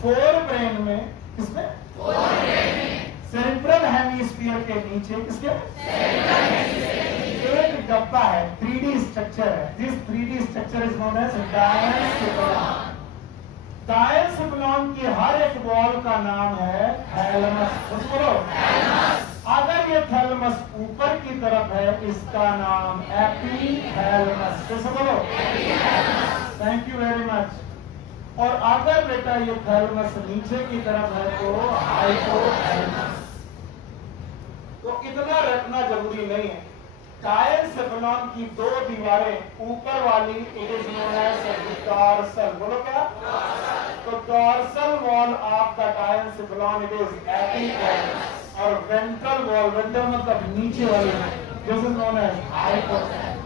4 ब्रेन में, किसमें? 4 ब्रेन में सेरेब्रल हेमिस्फीयर के नीचे, किसके? सेरेब्रल हेमिस्फीयर के नीचे एक डब्बा है, 3D स्ट्रक्चर है। This 3D structure is known as diencephalon. Diencephalon की हर एक वॉल का नाम है थैलेमस। बोलो थैलेमस। अगर ये थैलेमस ऊपर की तरफ है, इसका नाम एपिथैलेमस। कैसे बोलो? Thank you very much. और अगर बेटा ये थैलेमस नीचे की तरफ है तो हाइपोथैलेमस। तो इतना रखना जरूरी नहीं है। डायनसिफेलॉन की 2 दीवारें, ऊपर वाली it is known as dorsal. बोलो क्या? तो dorsal wall of the diencephalon it is epithalamus. और वेंट्रल वॉल, वेंट्रल मतलब नीचे वाली, this is known as hypothalamus.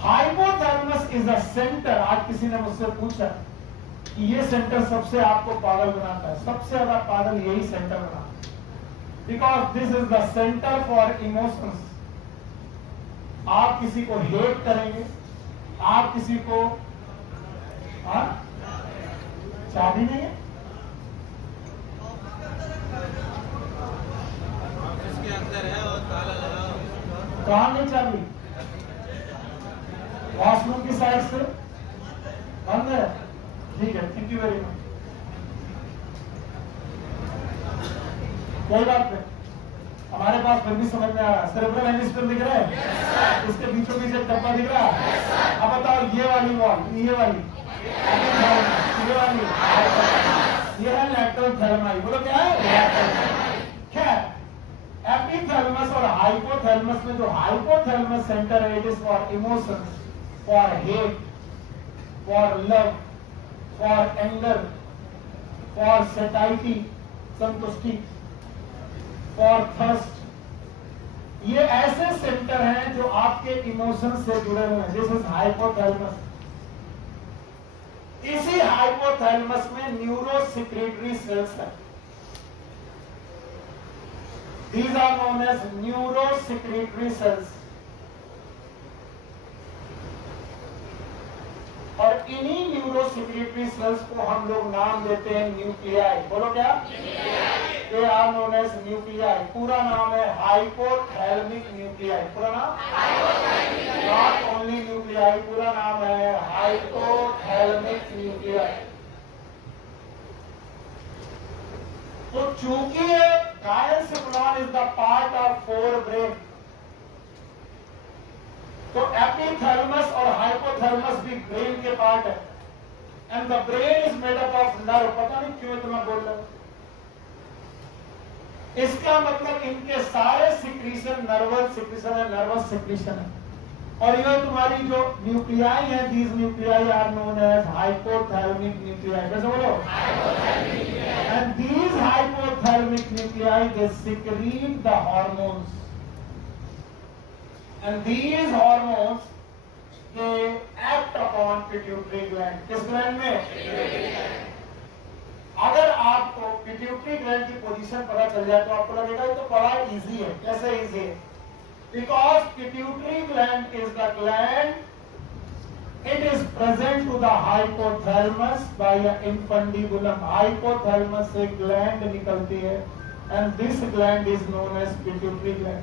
Hypothalamus is a centre. आज किसी ने मुझसे पूछा कि ये सेंटर सबसे आपको पागल बनाता है। सबसे ज्यादा पागल यही सेंटर बनाता है, because this is the centre for emotions. आप किसी को हेट करेंगे, आप किसी को चाबी नहीं है, कहाँ नहीं चाबी? वॉशरूम की साइड से बंद है। ठीक है, थैंक यू वेरी मच। कोई बात नहीं, हमारे पास फिर भी समझ में आ रहा है। सेरेब्रल हेमिस्फीयर दिख रहा है, इसके बीचों बीच एक डब्बा दिख रहा है। अब बताओ, ये वाली वॉल, ये वाली, ये वाली, ये है लैटरल थैलेमाई। बोलो क्या है? क्या है? एपिथैलेमस और हाइपोथैलेमस में जो हाइपोथैलेमस सेंटर है, it is for emotions, for hate, for love, for anger, for सेटाइटी, संतुष्टि, फॉर थर्स्ट। ये ऐसे सेंटर हैं जो आपके इमोशन से जुड़े हुए हैं। This is hypothalamus. इसी हाइपोथैलेमस में न्यूरोसिक्रेटरी सेल्स है। These are known as neurosecretory cells. और इन्हीं न्यूरोसिक्रेटरी सेल्स को हम लोग नाम देते हैं न्यूक्लियाई। बोलो क्या? They are known as nuclei. पूरा नाम है हाइपोथैलेमिक न्यूक्लियाई। पूरा नाम? नॉट ओनली न्यूक्लियाई, पूरा नाम है हाइपोथैलेमिक न्यूक्लियाई। तो चूंकि diencephalon is the part of forebrain, तो एपिथैलेमस और हाइपोथैलेमस भी ब्रेन के पार्ट है। And the brain is made up of nerve. पता नहीं क्यों इतना बोल रहा हूं। इसका मतलब इनके सारे सिक्रीशन नर्वस सिक्रीशन है, नर्वस सिक्रीशन है। और ये तुम्हारी जो न्यूक्लियाई है, these nuclei are known as hypothalamic nuclei. कैसे बोलो? And these hypothalamic nuclei, they secrete the hormones, and these hormones they act upon pituitary gland. किस gland में? अगर आपको pituitary gland की पोजीशन पता चल जाए तो आपको लगेगा ये तो बड़ा इजी है। कैसे इजी है? Because pituitary gland is the gland, it is present to the hypothalamus by an infundibulum. Hypothalamus से gland निकलती है and this gland is known as pituitary gland.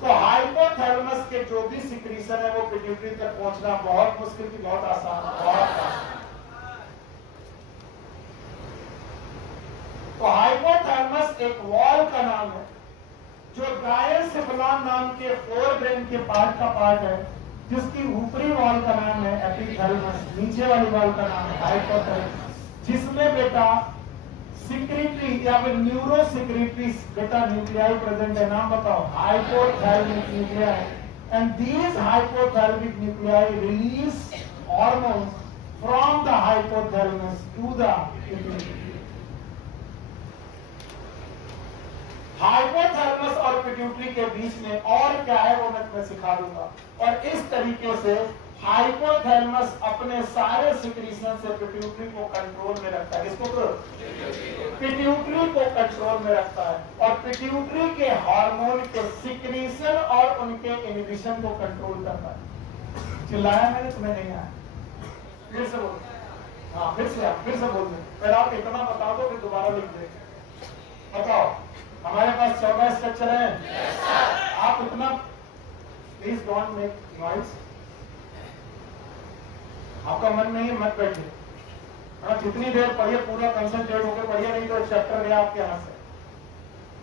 तो हाइपोथैलेमस के जो भी सिक्रीशन है वो पिट्यूटरी तक पहुंचना बहुत मुश्किल की बहुत आसान, बहुत आसान। तो हाइपोथैलेमस एक वॉल का नाम है जो गायन-सिफिलॉन नाम के फोरब्रेन के पार्ट का पार्ट है, जिसकी ऊपरी वॉल का नाम है एपिथैलेमस, नीचे वाली वॉल का नाम है हाइपोथैलेमस, जिसमें बेटा सिक्रेटरी या फिर न्यूरो सिक्रेटरी बेटा न्यूक्लियाई प्रेजेंट है। नाम बताओ? Hypothalamic nuclei. And these hypothalamic nuclei release hormones from the hypothalamus to the pituitary. Hypothalamus और पिट्यूटरी के बीच में और क्या है वो मैं सिखा दूंगा। और इस तरीके से हाइपोथैलेमस अपने सारे सिक्रीशन से पिट्यूटरी को कंट्रोल में रखता है। किसको? पिट्यूटरी को कंट्रोल में रखता है और पिट्यूटरी के हार्मोन के सिक्रीशन और उनके इनहिबिशन को कंट्रोल करता है। चिल्लाया मैंने? तुम्हें नहीं आया? फिर से बोल। हाँ फिर से बोल दे। फिर आप इतना बता दो फिर दोबारा लिख दे। बताओ, हमारे पास 14 स्ट्रक्चर है। आप इतना प्लीज डोंट मेक नॉइज। आपका मन नहीं है मत बैठिए। जितनी देर पढ़िए पूरा कंसंट्रेट होकर पढ़िए, नहीं तो चैप्टर गया आपके हाथ से।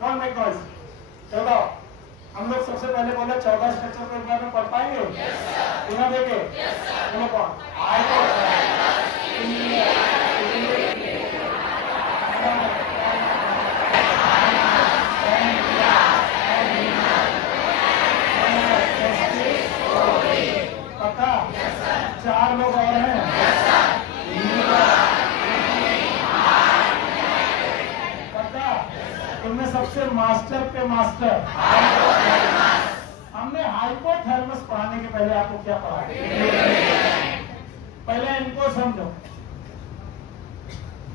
Don't make noise. चलो हम लोग सबसे पहले बोले 14 स्ट्रक्चर को एक बार में पढ़ पाएंगे बिना देखे? बोलो कौन? पक्का? 4 लोग और हैं। पक्का? इनमें सबसे मास्टर पे मास्टर हमने हाइपोथैलेमस पढ़ाने के पहले आपको क्या पढ़ा? पहले इनको समझो।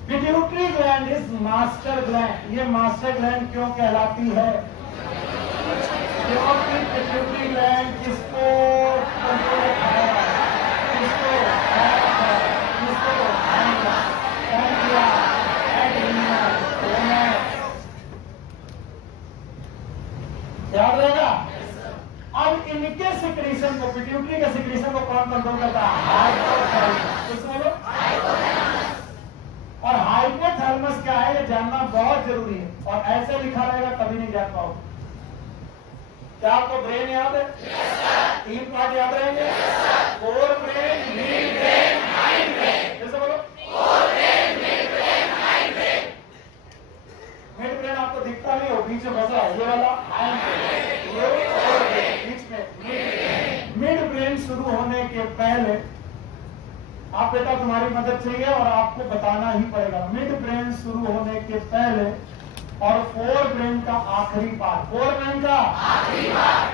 Pituitary gland is master gland. ये मास्टर ग्लैंड क्यों कहलाती है? क्योंकि पिट्यूटरी ग्लैंड किसको कंट्रोल है? किसको? याद रहेगा? हाइपोथैलेमस क्या है ये जानना बहुत जरूरी है, और ऐसे लिखा रहेगा कभी नहीं जान पाओगे। क्या आपको ब्रेन याद है? तीन पार्ट याद रहेंगे, fore brain, mid brain, hind brain. जैसे बोलो, fore brain, mid brain, hind brain. Mid brain आपको दिखता नहीं हो, बीच में फंसा है ये वाला हाइंड ब्रेन, ये फोर ब्रेन, बीच में मिड ब्रेन। मिड ब्रेन शुरू होने के पहले आप बेटा तुम्हारी मदद चाहिए और आपको बताना ही पड़ेगा। मिड ब्रेन शुरू होने के पहले और फोर ब्रेन का आखिरी पार्ट, फोर ब्रेन का आखिरी पार्ट,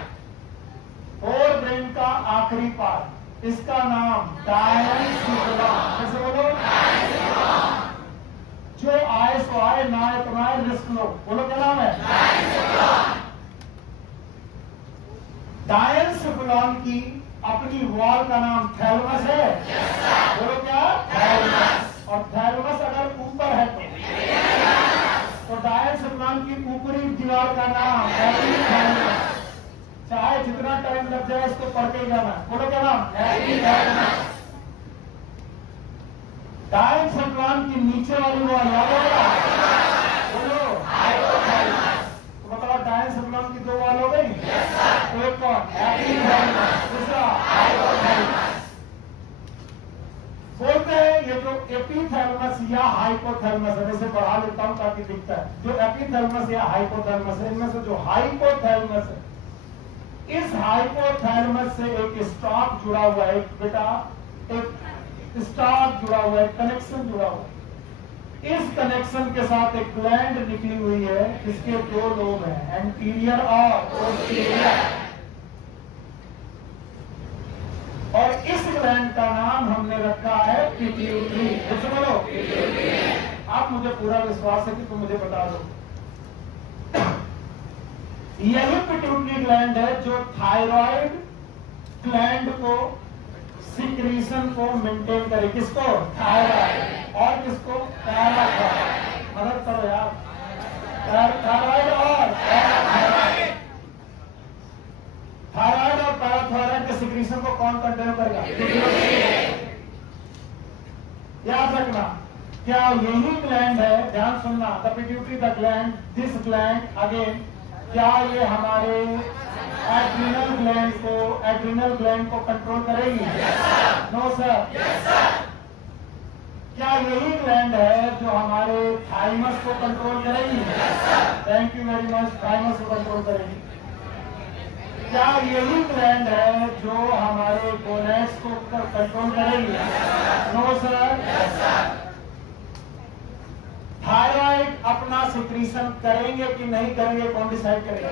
फोर ब्रेन का आखिरी पार्ट, इसका नाम डायंसिफिलॉन। कैसे बोलो? डायंसिफिलॉन। जो आए सो आए, ना आए तो ना आए, रिस्क लो। बोलो क्या नाम है? डायंसिफिलॉन। डायंसिफिलॉन की अपनी वॉल का नाम थैलेमस है। बोलो क्या? थैलेमस। और थैलेमस अगर ऊपर है तो डायंसिफिलॉन की ऊपरी दीवार का नाम एपिथैलेमस। चाहे जितना टाइम लग जाए इसको पढ़ते जाना। बोलो क्या नाम? एपिथैलेमस। डायंसिफिलॉन की नीचे वाली वॉल याद होगा? बोलो हाइपोथैलेमस। तो बताओ डायंसिफिलॉन की दो वॉल हो गई। एक कौन? एपिथैलेमस, दूसरा हाइपोथैलेमस। बोलते हैं ये जो एपिथैलेमस या हाइपोथैलेमस है, वैसे बढ़ा लेता हूं ताकि दिखता है, जो एपिथैलेमस या हाइपोथैलेमस है, इनमें से जो हाइपोथैलेमस है, इस हाइपोथैलेमस से एक स्टॉक जुड़ा हुआ है, एक बेटा एक स्टॉक जुड़ा हुआ है, कनेक्शन जुड़ा हुआ है। इस कनेक्शन के साथ एक ग्लैंड निकली हुई है जिसके दो लोब हैं, एंटीरियर और पोस्टीरियर। और इस ग्लैंड का नाम हमने रखा है पिट्यूटरी। जैसे बोलो आप, मुझे पूरा विश्वास है कि तुम मुझे बता दो। यही पिट्यूटरी ग्लैंड है जो थायराइड ग्लैंड को, सिक्रीशन को मेंटेन करे। किसको? थायराइड। और किसको? पैराथायराइड। मदद करो यार। थायराइड और पैराथायराइड। थायराइड और पैराथायराइड के सिक्रीशन को कौन कंट्रोल करेगा? याद रखना, क्या यही ग्लैंड है, ध्यान सुनना, the pituitary the gland, this gland again, क्या ये हमारे एड्रिनल ग्लैंड को कंट्रोल करेगी? No sir. क्या यही ग्लैंड है जो हमारे थाइमस को कंट्रोल करेगी? Thank you very much. Thymus को कंट्रोल करेगी। क्या यही ग्लैंड है जो हमारे गोनेड्स को कंट्रोल करेगी? No sir. थायराइड अपना सिक्रीशन करेंगे कि नहीं करेंगे, कौन डिसाइड करेगा?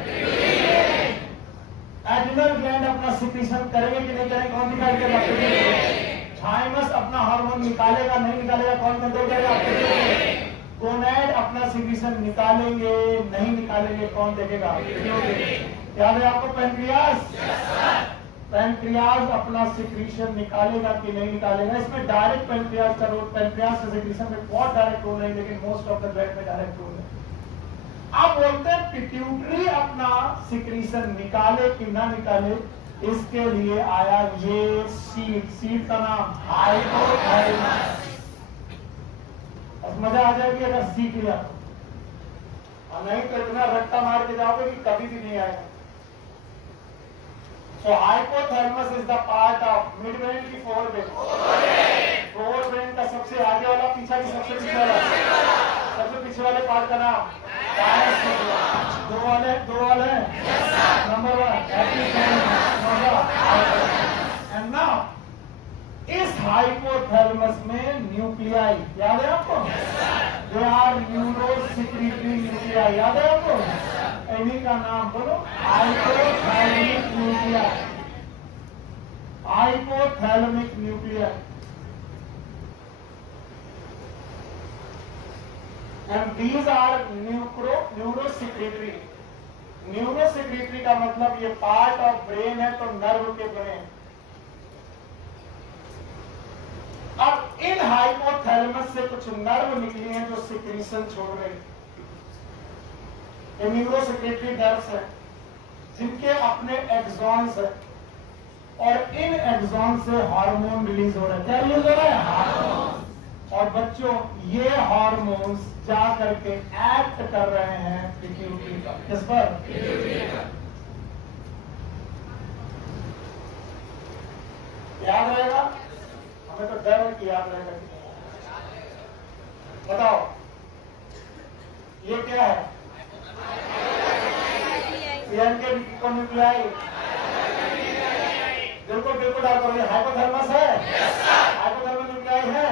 एड्रिनल ग्लैंड अपना सिक्रीशन करेंगे कि नहीं करेंगे, कौन डिसाइड करेगा? थाइमस अपना हार्मोन निकालेगा नहीं निकालेगा, कौन कंट्रोल करेगा? गोनेड अपना सिक्रीशन निकालेंगे नहीं निकालेंगे, कौन देखेगा? याद है आपको पैंक्रियास? पैंक्रियास अपना सिक्रीशन निकालेगा कि नहीं निकालेगा। इसमें डायरेक्ट पैंक्रियास का रोल, पैंक्रियास का सिक्रीशन में बहुत डायरेक्ट रोल नहीं, लेकिन मोस्ट ऑफ द ब्लड में डायरेक्ट रोल है। आप बोलते हैं पिट्यूटरी अपना सिक्रीशन निकाले कि ना निकाले, इसके लिए आया ये सीड। सीड का नाम हाइपोथैलेमस। अब मजा आ जाएगी अगर सीख लिया तो, और नहीं तो इतना रट्टा मार के जाओगे कि कभी भी नहीं आएगा। So hypothalamus is the part of midbrain की forebrain। forebrain का सबसे आगे वाला, पीछे की सबसे पीछे वाला, सबसे पीछे वाले पार्ट का नाम डायंसिफिलॉन। दो वाले नंबर 1 एपिथैलेमस। एंड नाउ इस हाइपोथैलेमस में न्यूक्लियाई याद है आपको? दे आर न्यूरोसेक्रेटरी न्यूक्लियाई, याद है आपको? इन्हीं का नाम बोलो hypothalamic nuclei. Hypothalamic nuclei. And these are neurosecretory. Neurosecretory का मतलब ये पार्ट ऑफ ब्रेन है तो नर्व के ब्रेन। अब इन हाइपोथैलेमस से कुछ नर्व निकली हैं जो सिक्रीशन छोड़ रही। ये न्यूरोसेक्रेटरी नर्व्स हैं जिनके अपने एक्सॉन्स हैं, और इन एक्सॉन से हार्मोन रिलीज हो रहा है। क्या रिलीज हो रहा है? हार्मोन। और बच्चों ये हार्मोन्स जा करके एक्ट कर रहे हैं पिट्यूटरी का, किस पर? याद रहेगा? हमें तो डर है कि याद रहेगा कि नहीं। बताओ ये क्या है? न्यूक्लियाई। बिल्कुल बिल्कुल डाल करो। ये हाइपोथैलेमस है, हाइपोथैलेमस न्यूक्लियाई है,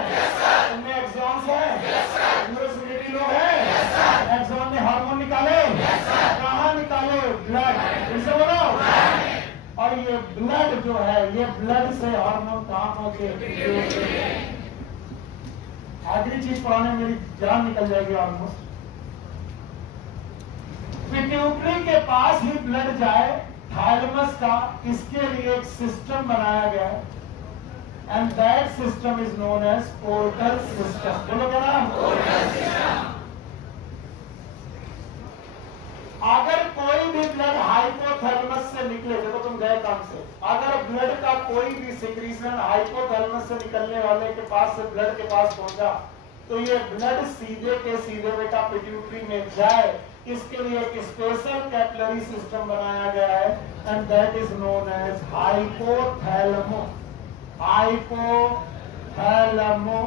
इनमें एक्सॉन्स है, न्यूरोसेक्रेटरी लोग हैं, एक्सॉन ने हार्मोन निकाले, कहाँ निकाले? ब्लड। इसे बोलो। और ये ब्लड जो है, ये ब्लड से हार्मोन कहाँ पहुंचे? आखिरी चीज पढ़ाने में मेरी जान निकल जाएगी ऑलमोस्ट। पिट्यूटरी के पास ही ब्लड जाए थाइलमस का, इसके लिए एक सिस्टम बनाया गया है, and that system is known as portal system. बोलो क्या नाम? Portal system. अगर कोई भी ब्लड हाइपोथैलेमस से निकले, देखो तुम गए काम से, अगर ब्लड का कोई भी सिक्रीशन हाइपोथैलेमस से निकलने वाले के पास से ब्लड के पास पहुंचा, तो ये ब्लड सीधे के सीधे बेटा पिट्यूटरी में जाए, इसके लिए एक स्पेशल कैपिलरी सिस्टम बनाया गया है, and that is known as hypothalamo. Hypothalamo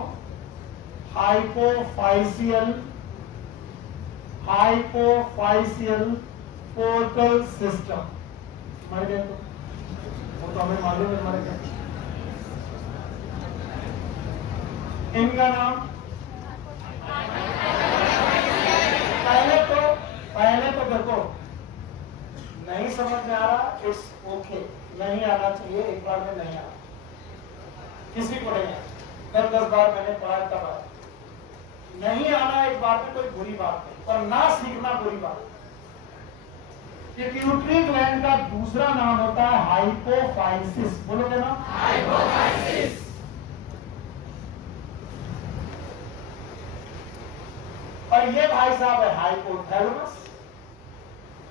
hypophyseal portal system. मर गए तो वो तो हमें मालूम है मर गए। इनका नाम पहले तो देखो नहीं समझ में आ रहा, इट्स ओके, नहीं आना चाहिए, एक बार में नहीं आना, किसी को नहीं आना। 10 बार मैंने पढ़ा तब नहीं आना एक बार में कोई बुरी बात नहीं, और ना सीखना बुरी बात। पिट्यूटरी ग्लैंड का दूसरा नाम होता है हाइपोफाइसिस। बोलोगे ना? हाइपोफाइसिस। और ये भाई साहब है हाइपोथैलेमस।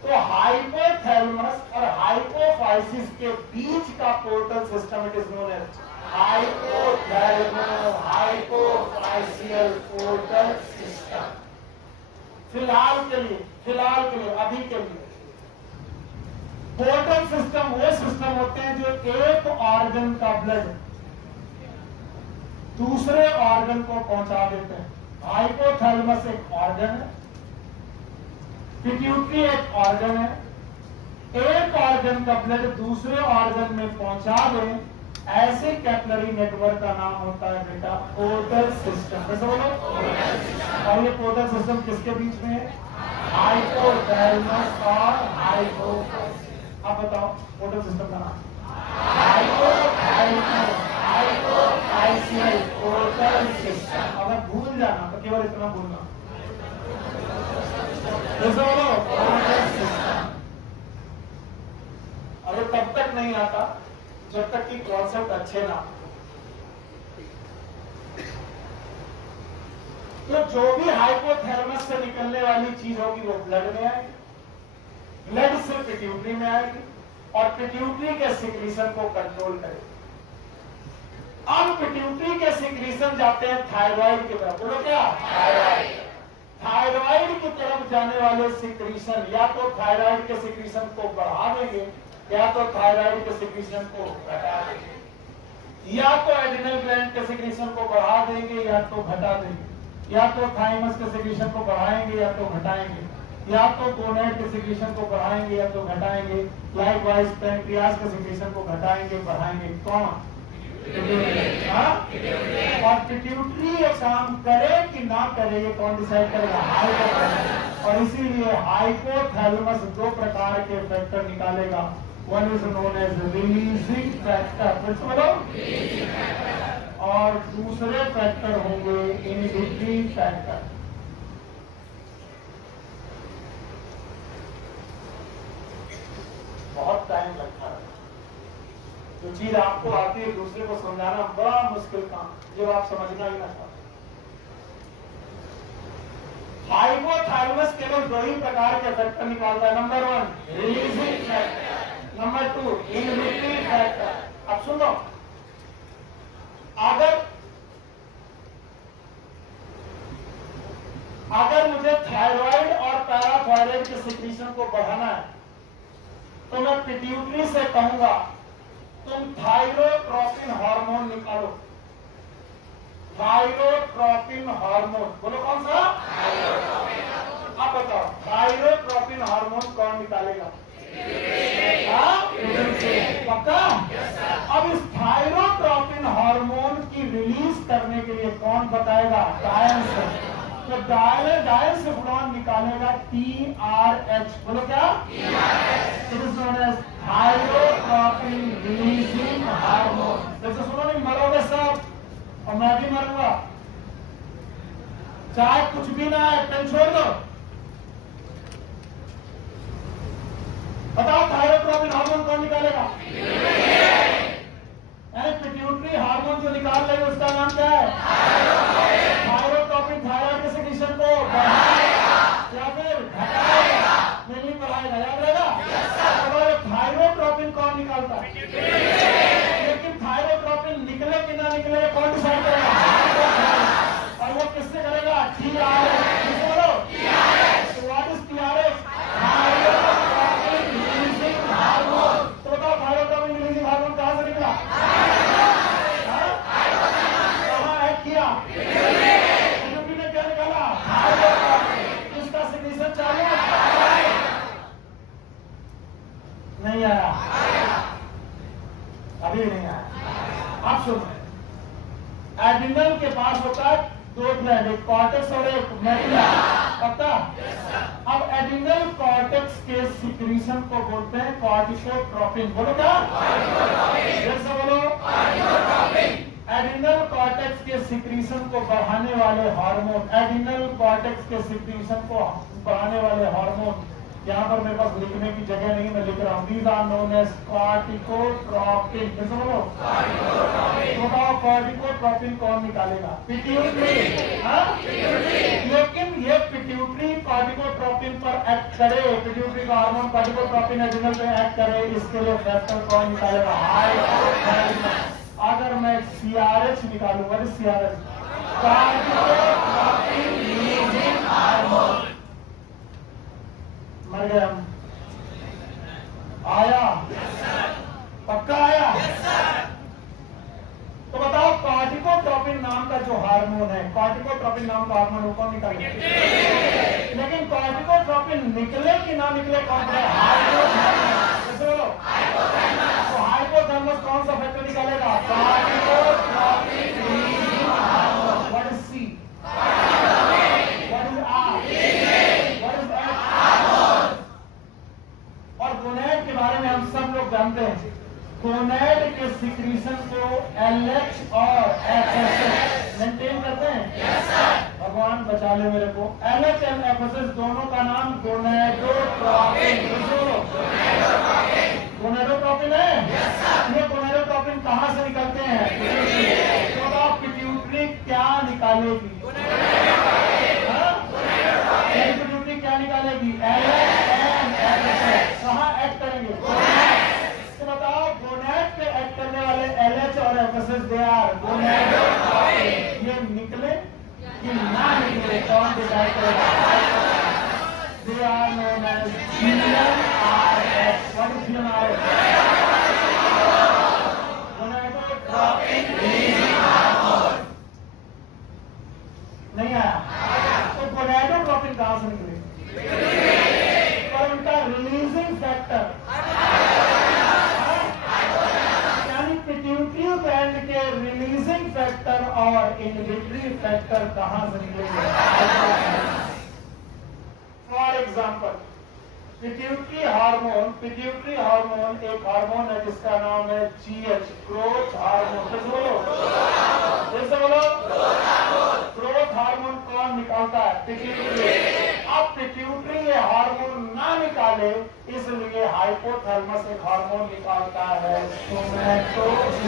तो हाइपोथैलेमस और हाइपोफाइसिस के बीच का portal system it is known as hypothalamo hypophyseal portal system. फिलहाल के लिए अभी के लिए पोर्टल सिस्टम वो सिस्टम होते हैं जो एक ऑर्गन का ब्लड दूसरे ऑर्गन को पहुंचा देते हैं। हाइपोथैलेमस एक ऑर्गन है, पिट्यूटरी एक ऑर्गन है। एक ऑर्गन का ब्लड दूसरे ऑर्गन में पहुंचा दे, ऐसे कैपिलरी नेटवर्क का नाम होता है बेटा पोर्टल सिस्टम। कैसे बोलो? और ये पोर्टल सिस्टम किसके बीच में है? हाइपोथैलेमस और हाइपोफाइसिस। आप बताओ पोर्टल सिस्टम का नाम? Hypothalamus hypophyseal portal system. अगर भूल जाना तो केवल इतना भूलना, बोलो पोर्टल सिस्टम। अरे तब तक नहीं आता जब तक कि कॉन्सेप्ट अच्छे ना। तो जो भी हाइपोथैलेमस से निकलने वाली चीज होगी वो ब्लड में आएगी, ब्लड से पिट्यूटरी में आएगी, और पिट्यूटरी के सिक्रीशन को कंट्रोल करेगी। अब पिट्यूटरी के सिक्रीशन जाते हैं थायराइड की तरफ। बोलो क्या? थायराइड। थायराइड की तरफ जाने वाले सिक्रीशन या तो थायराइड के सिक्रीशन को बढ़ा देंगे, या तो थायराइड के सिक्रीशन को घटा देंगे, या तो एड्रिनल ग्लैंड के सिक्रीशन को बढ़ा देंगे या तो घटा देंगे, या तो थाइमस के सिक्रीशन को बढ़ाएंगे या तो घटाएंगे, या तो गोनैड के सिक्रीशन को बढ़ाएंगे या तो घटाएंगे, लाइकवाइज पैंक्रियास के सिक्रीशन को घटाएंगे बढ़ाएंगे। कौन? और पिट्यूटरी ये काम करे कि ना करे ये कौन डिसाइड करेगा? हाइपोथैलेमस। और इसीलिए हाइपोथैलेमस दो प्रकार के फैक्टर निकालेगा। One is known as releasing factor, फिर से बोलो, और दूसरे फैक्टर होंगे इनहिबिटरी फैक्टर। बहुत टाइम लगता है, जो चीज आपको आती है दूसरे को समझाना बड़ा मुश्किल काम, जब आप समझना ही ना चाहते। हाइपोथैलेमस केवल दो ही प्रकार के फैक्टर निकालता है। Number 1 releasing factor, number 2 inhibitory factor. अब सुनो, अगर अगर मुझे थायराइड और पैराथायराइड के सिक्रीशन को बढ़ाना है तो मैं पिट्यूटरी से कहूंगा तुम थायरोट्रोपिन हार्मोन निकालो। थायरोट्रोपिन हार्मोन, बोलो कौन सा? आप बताओ थायरोट्रोपिन हार्मोन कौन निकालेगा? पक्का? अब इस थायरोट्रोपिन हार्मोन की रिलीज करने के लिए कौन बताएगा? डायन। तो डायसेफ्लॉन निकालेगा TRH, बोलो क्या? It is known as thyrotropin releasing hormone. जैसे सुनो नहीं, मरोगे सब और मैं भी मरूंगा, चाहे कुछ भी ना है, पेन छोड़ दो। बताओ थायरोट्रोपिन हार्मोन कौन निकालेगा? पिट्यूटरी हार्मोन जो निकाल लेंगे उसका नाम क्या है? थायरोट्रोपिन थायराइड के सिक्रीशन को बढ़ाएगा या फिर घटाएगा? नहीं बढ़ाएगा, याद रहेगा। तो थायरोट्रोपिन कौन निकालता है? लेकिन थायरोट्रोपिन निकले कि ना निकले कौन डिसाइड करेगा? और वो किससे करेगा? TRH। किससे बोलो? What is TRH? Thyrotropin releasing hormone. तो बताओ थायरोट्रोपिन रिलीजिंग हार्मोन कहां से निकला? नहीं आया, अभी नहीं आया। आप सुनो, एड्रिनल के पास होता है दो ग्लैंड, एक कॉर्टेक्स और एक मेडुला, पता? अब एड्रिनल कॉर्टेक्स के सिक्रीशन को बोलते हैं कॉर्टिकोट्रोपिन। बोलो क्या? जैसे बोलो एड्रिनल कॉर्टेक्स के सिक्रीशन को बढ़ाने वाले हार्मोन, एड्रिनल कॉर्टेक्स के सिक्रीशन को बढ़ाने वाले हार्मोन, यहाँ पर मेरे पास लिखने की जगह नहीं, मैं लिख रहा हूँ। These are known as corticotropin. कैसे बोलो? बताओ कॉर्टिकोट्रोपिन कौन निकालेगा? पिट्यूटरी। लेकिन ये पिट्यूटरी कॉर्टिकोट्रोपिन पर एक्ट करे, पिट्यूटरी का हार्मोन कॉर्टिकोट्रोपिन एड्रिनल पे एक्ट करे, इसके लिए फैक्टर कौन निकालेगा? हाइपोथैलेमस। अगर मैं CRH निकालूंगा, CRH कॉर्टिकोट्रोपिन रिलीजिंग हार्मोन, मर गया। आया? पक्का आया? तो बताओ कॉर्टिकोट्रोपिन नाम का जो हार्मोन है, कॉर्टिकोट्रोपिन नाम का हार्मोन कौन निकालेगा? लेकिन कॉर्टिकोट्रोपिन निकले कि ना निकले कौन है? हाइपोथैलेमस। बोलो तो हाइपोथैलेमस कौन सा फैक्टर निकालेगा? Corticotropin releasing hormone. What is C? What is R? What is H? और गोनेड के बारे में हम सब लोग जानते हैं। गोनेड के सिक्रीशन को LH और FSH मेंटेन करते हैं। yes, भगवान बचा ले मेरे को। LH और FSH दोनों का नाम गोनेडोट्रोपिन। गोनेडोट्रोपिन है। yes, ये गोनेडोट्रोपिन कहाँ से निकलते हैं? तो आप पिट्यूटरी क्या निकालेगी? पिट्यूटरी क्या निकालेगी? LH और FSH कहाँ एक्ट करेंगे? तो बताओ गोनेड पे एक्ट करने वाले LH और FSH दे आर गोनेडोट्रोपिन। ये निकले कि ना निकले कौन डिसाइड करेगा? They are known as GnRH। What is GnRH? Gonadotropin releasing hormone. नहीं आया? तो गोनेडोट्रोपिन कहां से निकले? और उनका रिलीजिंग फैक्टर पिट्यूटरी ग्लैंड के रिलीजिंग फैक्टर और इनहिबिटरी फैक्टर कहां से निकलेंगे? फॉर एग्जांपल पिट्यूटरी हार्मोन एक हार्मोन है जिसका नाम है GH, ग्रोथ हार्मोन। जैसे बोलो ग्रोथ हार्मोन कौन निकालता है? पिट्यूटरी। अब पिट्यूटरी ये हार्मोन ना निकाले इसलिए हाइपोथैलेमस एक हार्मोन निकालता है सोमैटोस्टैटिन।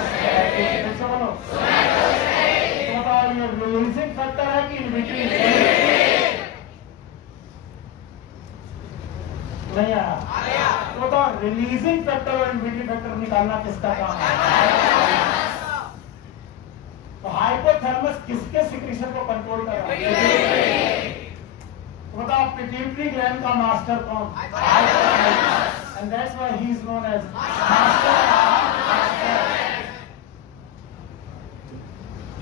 बताओ ये रिलीजिंग फैक्टर है कि इनहिबिटरी? नहीं आया? तो बताओ रिलीजिंग फैक्टर और इनहिबिटरी फैक्टर निकालना किसका काम है? तो हाइपोथैलेमस किसके सिक्रीशन को कंट्रोल कर रहा है? पिट्यूटरी ग्लैंड का मास्टर कौन? And that's why he is known as master.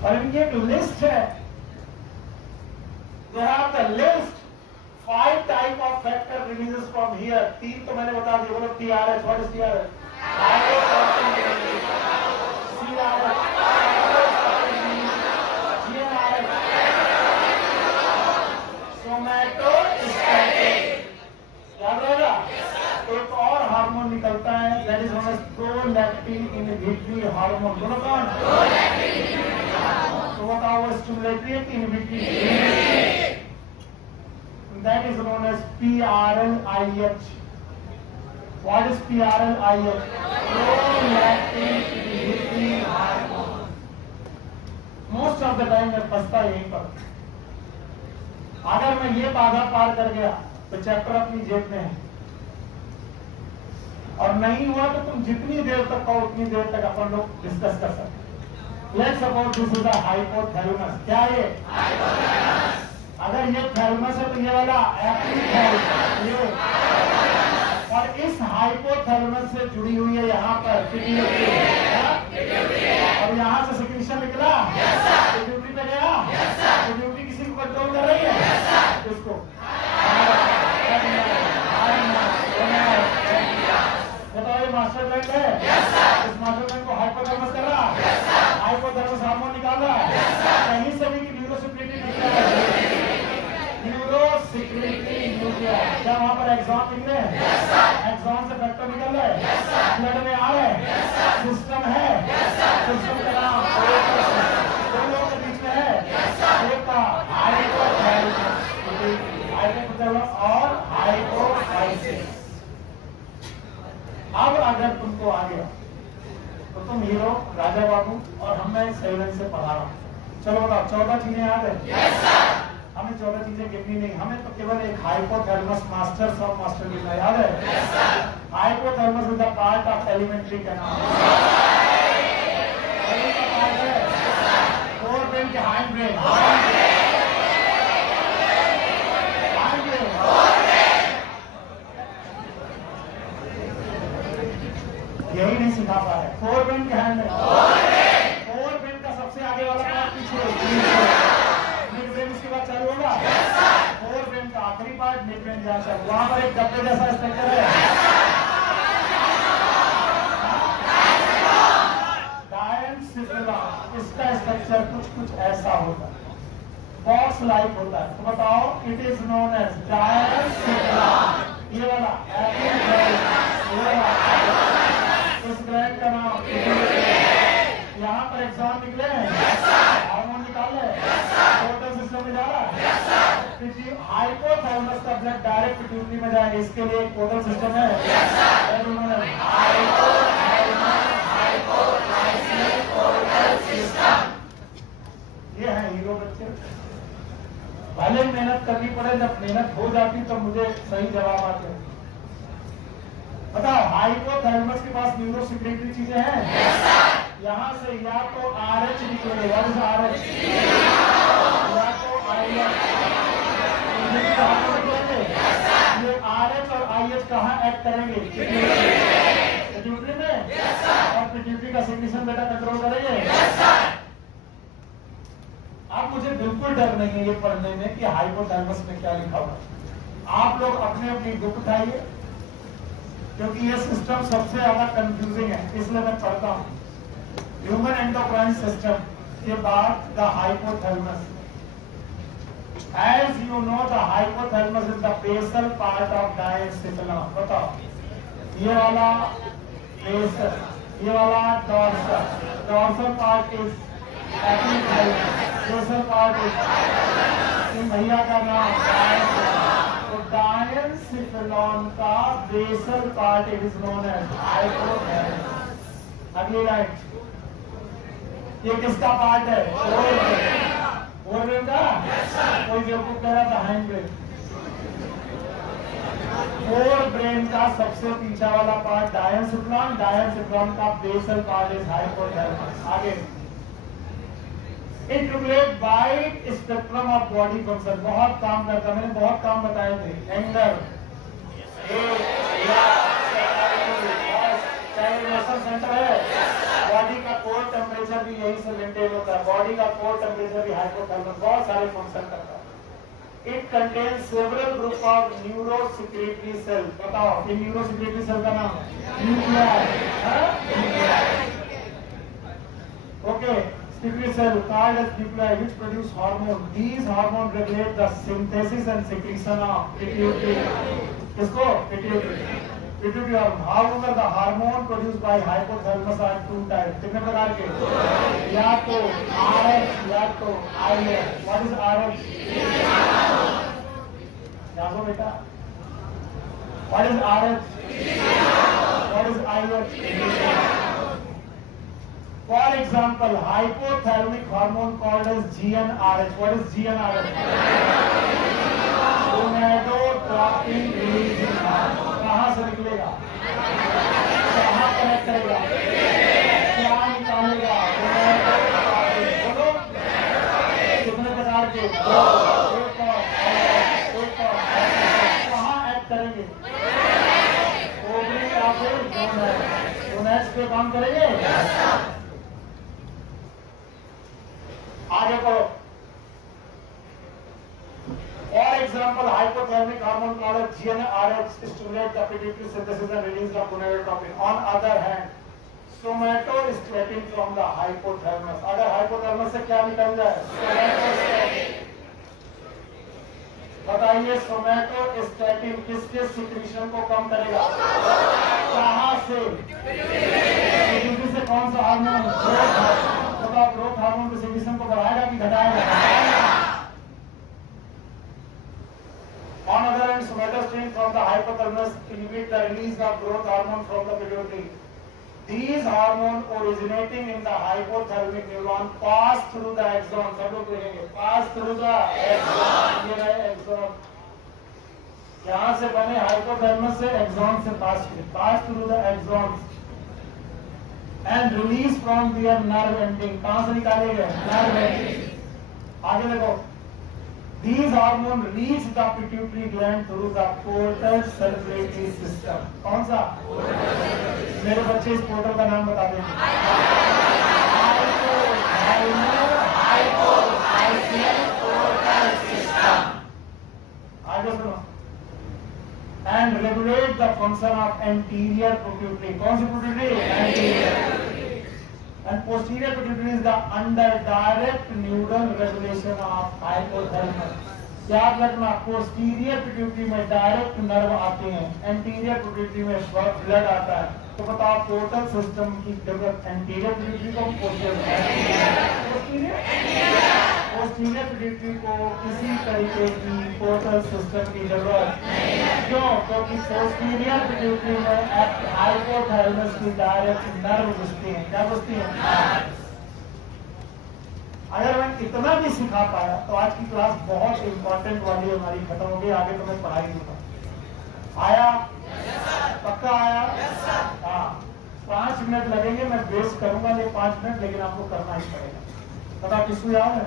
और इनकी एक लिस्ट है, there are the list 5 type of factor releases from here. 3 तो मैंने बता दिया, बोलो TRH, व्हाट इज TRH? याद रहेगा? एक और हार्मोन निकलता है, that is known as prolactin inhibitory hormone. बोलो कौन? तो बताओ वो स्टिमुलेटरी है कि inhibitory? That is known as PRLIH। What is PRLIH? Prolactin inhibitory hormone. Most of the time मैं फंसता यहीं पर। अगर मैं ये बाधा पार कर गया तो चैप्टर अपनी जेब में है, और नहीं हुआ तो तुम जितनी देर तक कहो उतनी देर तक अपन लोग डिस्कस कर सकते। Let's suppose this is a hypothalamus. क्या ये? अगर ये थैलेमस है तो ये वाला ये, और इस हाइपोथैलेमस से जुड़ी हुई है यहाँ पर पिट्यूटरी, और यहाँ से सिक्रीशन निकला, पिट्यूटरी पे गया, पिट्यूटरी किसी को कंट्रोल कर रही है, इसको बताओ ये मास्टर ग्लैंड है। इस मास्टर ग्लैंड को हाइपोथैलेमस कर रहा, हाइपोथैलेमस हार्मोन निकाल रहा है, कहीं से भी न्यूरोसेक्रेटरी निकला है, न्यूरोसेक्रेटरी न्यूक्लिया। क्या वहां पर एक्सॉन निकले? एक्सॉन से फैक्टर निकल रहे, ब्लड में आ रहे, सिस्टम है, सिस्टम का नाम दो लोगों के बीच में है, एक का हाइपोथैलेमस और हाइपोफाइसिस। अब अगर तुमको आ गया तो तुम हीरो राजा बाबू, और हम मैं सही ढंग से पढ़ा रहा हूँ। चलो बताओ 14 चीजें याद है? हमें 14 चीजें गिननी नहीं, हमें तो केवल एक हाइपोथैलेमस मास्टर सब मास्टर गिनना याद है। Hypothalamus is the part of alimentary canal, fore brain के हाइंड ब्रेन, यही नहीं सिखा पा रहे। फोर ब्रेन के हैंड में, फोर ब्रेन का सबसे आगे वाला पार्ट पीछे, मिड ब्रेन इसके बाद चालू होगा। फोर ब्रेन का आखिरी पार्ट मिड ब्रेन जहां से, वहां पर एक डब्बे जैसा स्ट्रक्चर है, डायनसिफिलॉन। इसका स्ट्रक्चर कुछ ऐसा होता है, बॉक्स लाइक होता है। तो बताओ, इट इज नोन एज डायनसिफिलॉन। ये वाला इस ग्लैंड का नाम, यहाँ पर एक्सॉन निकले हैं, हार्मोन निकाल रहे, टोटल सिस्टम में जा रहा है, हाइपोथैलेमस का ब्लड डायरेक्ट पिट्यूटरी में जाएगा, इसके लिए एक टोटल सिस्टम है, ये है हीरो बच्चे। भले मेहनत करनी पड़े, जब मेहनत हो जाती तो मुझे सही जवाब आते। बताओ, हाइपोथैलेमस के पास न्यूरोसेक्रेटरी चीजें हैं, यहाँ से या तो RH निकलेगा, या तो RH, या तो IH। ये RH और IH कहाँ एक्ट करेंगे? पिट्यूटरी में, और पिट्यूटरी का सिक्रीशन बेटा कंट्रोल करेंगे। अब मुझे बिल्कुल डर नहीं है ये पढ़ने में कि हाइपोथैलेमस में क्या लिखा हुआ है। आप लोग अपने अपनी बुक उठाइए, क्योंकि ये सिस्टम सबसे ज्यादा कंफ्यूजिंग है, इसलिए मैं पढ़ता हूँ। ह्यूमन एंडोक्राइन सिस्टम के बाद the hypothalamus. As you know the hypothalamus is the basal part of diencephalon. बताओ, ये वाला बेसल, ये वाला dorsal, dorsal part is epithalamus, basal part is भैया का नाम डायनसिफिलॉन का basal part it is known as hypothalamus. अगली लाइन, ये किसका पार्ट है? फोर ब्रेन का। कोई बेवकूफ कह रहा था हाइंड ब्रेन। फोर ब्रेन का सबसे पीछा वाला पार्ट डायनसिफिलॉन, डायनसिफिलॉन का बेसल पार्ट इज हाइपोथैलेमस। आगे it regulate wide spectrum of body function, बहुत काम करता है, मैंने बहुत काम बताए थे। एंगर, इमोशन सेंटर है, बॉडी का कोर टेम्परेचर भी यही से मेंटेन होता है, बॉडी का कोर टेम्परेचर भी हाइपोथैलेमस, बहुत सारे फंक्शन करता है। It contains several group of neurosecretory cell, बताओ ये न्यूरोसेक्रेटरी सेल का नाम है nuclei, okay. Secretory cell called as nuclei which produce hormone. These hormones regulate the synthesis and secretion of pituitary. किसको? Pituitary. Pituitary hormone. However, the hormone produced by hypothalamus are two types. कितने प्रकार के? या तो RH या तो IH. What is RH? जानो बेटा. What is RH? What is IH? For example, hypothalamic hormone called as GnRH. What is GnRH? Gonadotropin releasing hormone. कहाँ से निकलेगा? कहाँ कनेक्ट करेगा? क्या निकालेगा? बोलो कितने प्रकार के? कहाँ एक्ट करेंगे? ओवरी या फिर गोनेड्स पे काम करेंगे? आगे पढ़ो। For example, hypothalamic hormone called GnRH stimulates the pituitary synthesis and release the gonadotropin. On other hand, somatostatin from the hypothalamus. अगर hypothalamus से क्या निकल जाए? somatostatin. बताइए somatostatin किसके सिक्रीशन को कम करेगा? कहाँ से? pituitary से कौन सा हार्मोन? ग्रोथ हार्मोन के सिक्रीशन को बढ़ाएगा कि घटाएगा? On other hand, somatostatin from the hypothalamus inhibit the release of growth hormone from the pituitary. These hormones originating in the hypothalamic neuron pass through the axon. सब लोग देखेंगे, pass through the axon. ये रहे axon. यहाँ से बने hypothalamus से axon से pass through the axons. And release from their nerve ending. कहाँ से निकाले गए? Nerve ending. आगे देखो. These hormones reach the pituitary gland through the portal circulatory system. कौन सा? मेरे बच्चे इस पोर्टल का नाम बता दें. आगे सुनो. And regulate the function of anterior pituitary. कौन सी pituitary? Anterior. And posterior pituitary is the under direct neural regulation of hypothalamus. याद रखना, posterior pituitary में डायरेक्ट नर्व आते हैं, anterior pituitary में ब्लड आता है। तो बताओ पोर्टल सिस्टम की जरूरत anterior pituitary को, posterior pituitary को किसी तरीके की पोर्टल सिस्टम की जरूरत क्यों? क्योंकि posterior pituitary में हाइपोथैलेमस की डायरेक्ट नर्व घुसती हैं। क्या घुसती हैं? अगर मैं इतना भी सिखा पाया तो आज की क्लास बहुत इंपॉर्टेंट वाली हमारी खत्म हो गई। आगे तो मैं पढ़ाई दूंगा। आया? पक्का आया? हाँ। 5 मिनट लगेंगे, मैं बेस करूंगा ये 5 मिनट, लेकिन आपको करना ही पड़ेगा। बताओ किसको याद है?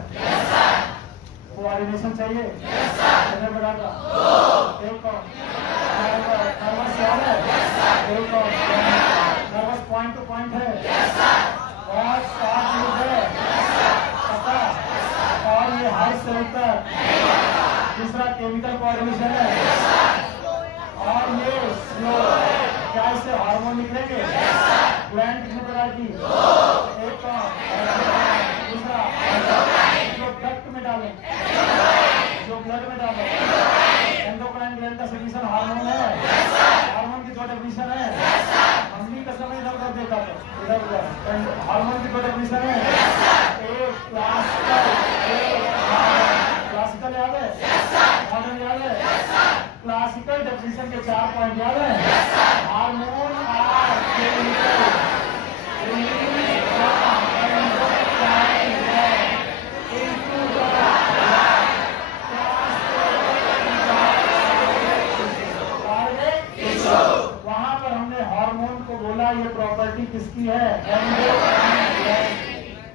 कोऑर्डिनेशन चाहिए? कितने प्रकार का? एक और नर्वस याद है? एक और नर्वस पॉइंट टू पॉइंट है? बहुत साफ है पता? और ये हाई सेंटर। दूसरा केमिकल कोऑर्डिनेशन है, और ये स्लो। क्या इससे हार्मोन निकलेंगे? ग्लैंड कितने प्रकार की? एक और दूसरा जो डक्ट में डालें, जो ब्लड में डालें। एंडोक्राइन ग्लैंड का सिक्रीशन हार्मोन है। हार्मोन की 2 डेफिनेशन है। हमने का समय इधर उधर देखा था, इधर उधर। हार्मोन की 2 डेफिनेशन है। एक क्लासिकल याद है? मॉडर्न याद है? क्लासिकल डेफिनेशन के 4 पॉइंट याद है? हार्मोन आर केमिकल वहां पर हमने हार्मोन को बोला ये प्रॉपर्टी किसकी है?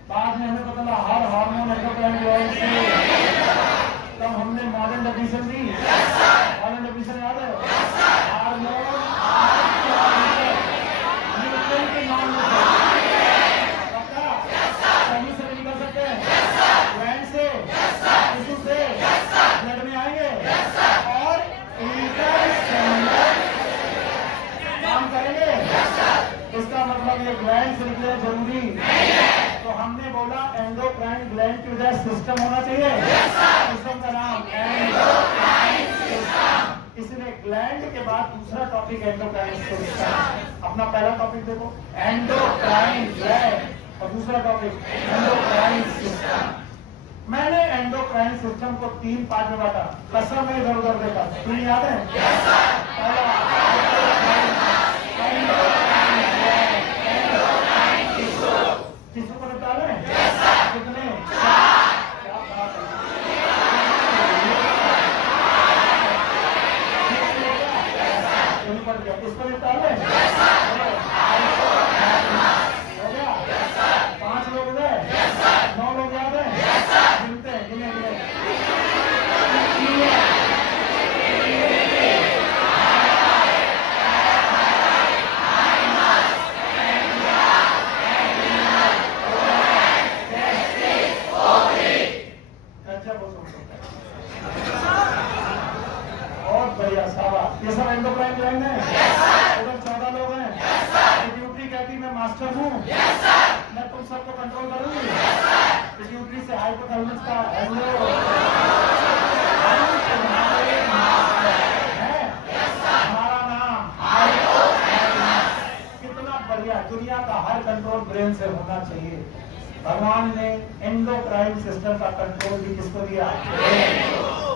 बाद बाद में हमें पता लगा हर हार्मोन एंडोक्राइन ग्लैंड से, तब हमने मॉडर्न डेफिनेशन दी। मॉडर्न डेफिनेशन याद है? हार्मोन न्यूट्रल के नॉन न्यूट्रल, पक्का सही से निकल सकते हैं, ग्लैंड से, टिश्यू से, ब्लड में आएंगे और इंटरसेलुलर काम करेंगे। इसका मतलब ये ग्लैंड से निकले जरूरी नहीं है। तो हमने बोला एंडोक्राइन ग्लैंड की बजाय सिस्टम होना चाहिए। सिस्टम का नाम एंडोक्राइन सिस्टम। इसलिए ग्लैंड के बाद दूसरा टॉपिक एंडोक्राइन सिस्टम। अपना पहला टॉपिक देखो, एंडोक्राइन ग्लैंड, और दूसरा टॉपिक एंडोक्राइन सिस्टम। मैंने एंडोक्राइन सिस्टम को 3 पार्ट में बांटा, कसम में इधर उधर देखा। तुम्हें याद है? पहला टिश्यू को निकाले कितने? क्या बात है, इसको निकाले हो गया। 5 लोग गए, 9 लोग याद है? गिनते हैं, गिने गिने। ये सब एंडोक्राइन ग्लैंड है। टोटल 14 लोग हैं। पिट्यूटरी कहती मैं मास्टर हूँ, मैं तुम सबको कंट्रोल करूंगी। पिट्यूटरी से हाइपोथैलेमस का हेलो है, हमारा नाम हाइपोथैलेमस। कितना बढ़िया, दुनिया का हर कंट्रोल ब्रेन से होना चाहिए। भगवान ने एंडोक्राइन सिस्टम का कंट्रोल भी किसको दिया?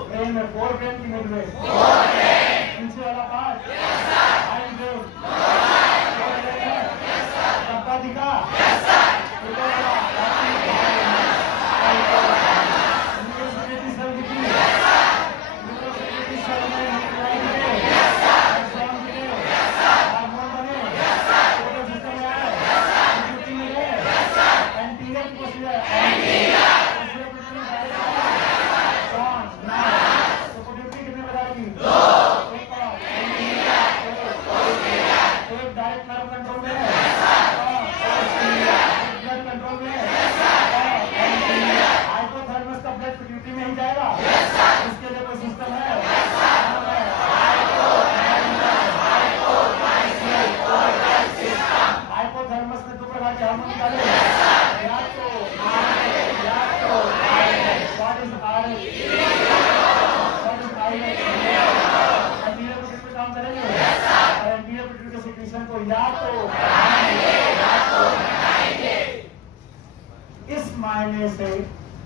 ब्रेन में 4 ब्रेन की मिल रही, पीछे वाला पार्ट हाई ब्रेन, डब्बा दिखा, सेल दिखी, सेल में हार्मोन बने, टोटल सिस्टम में आए, ड्यूटी में गए, एंटीरियर प्रोसीजर, तो ड्यूटी कितने बताएगी? 2। इस मायने से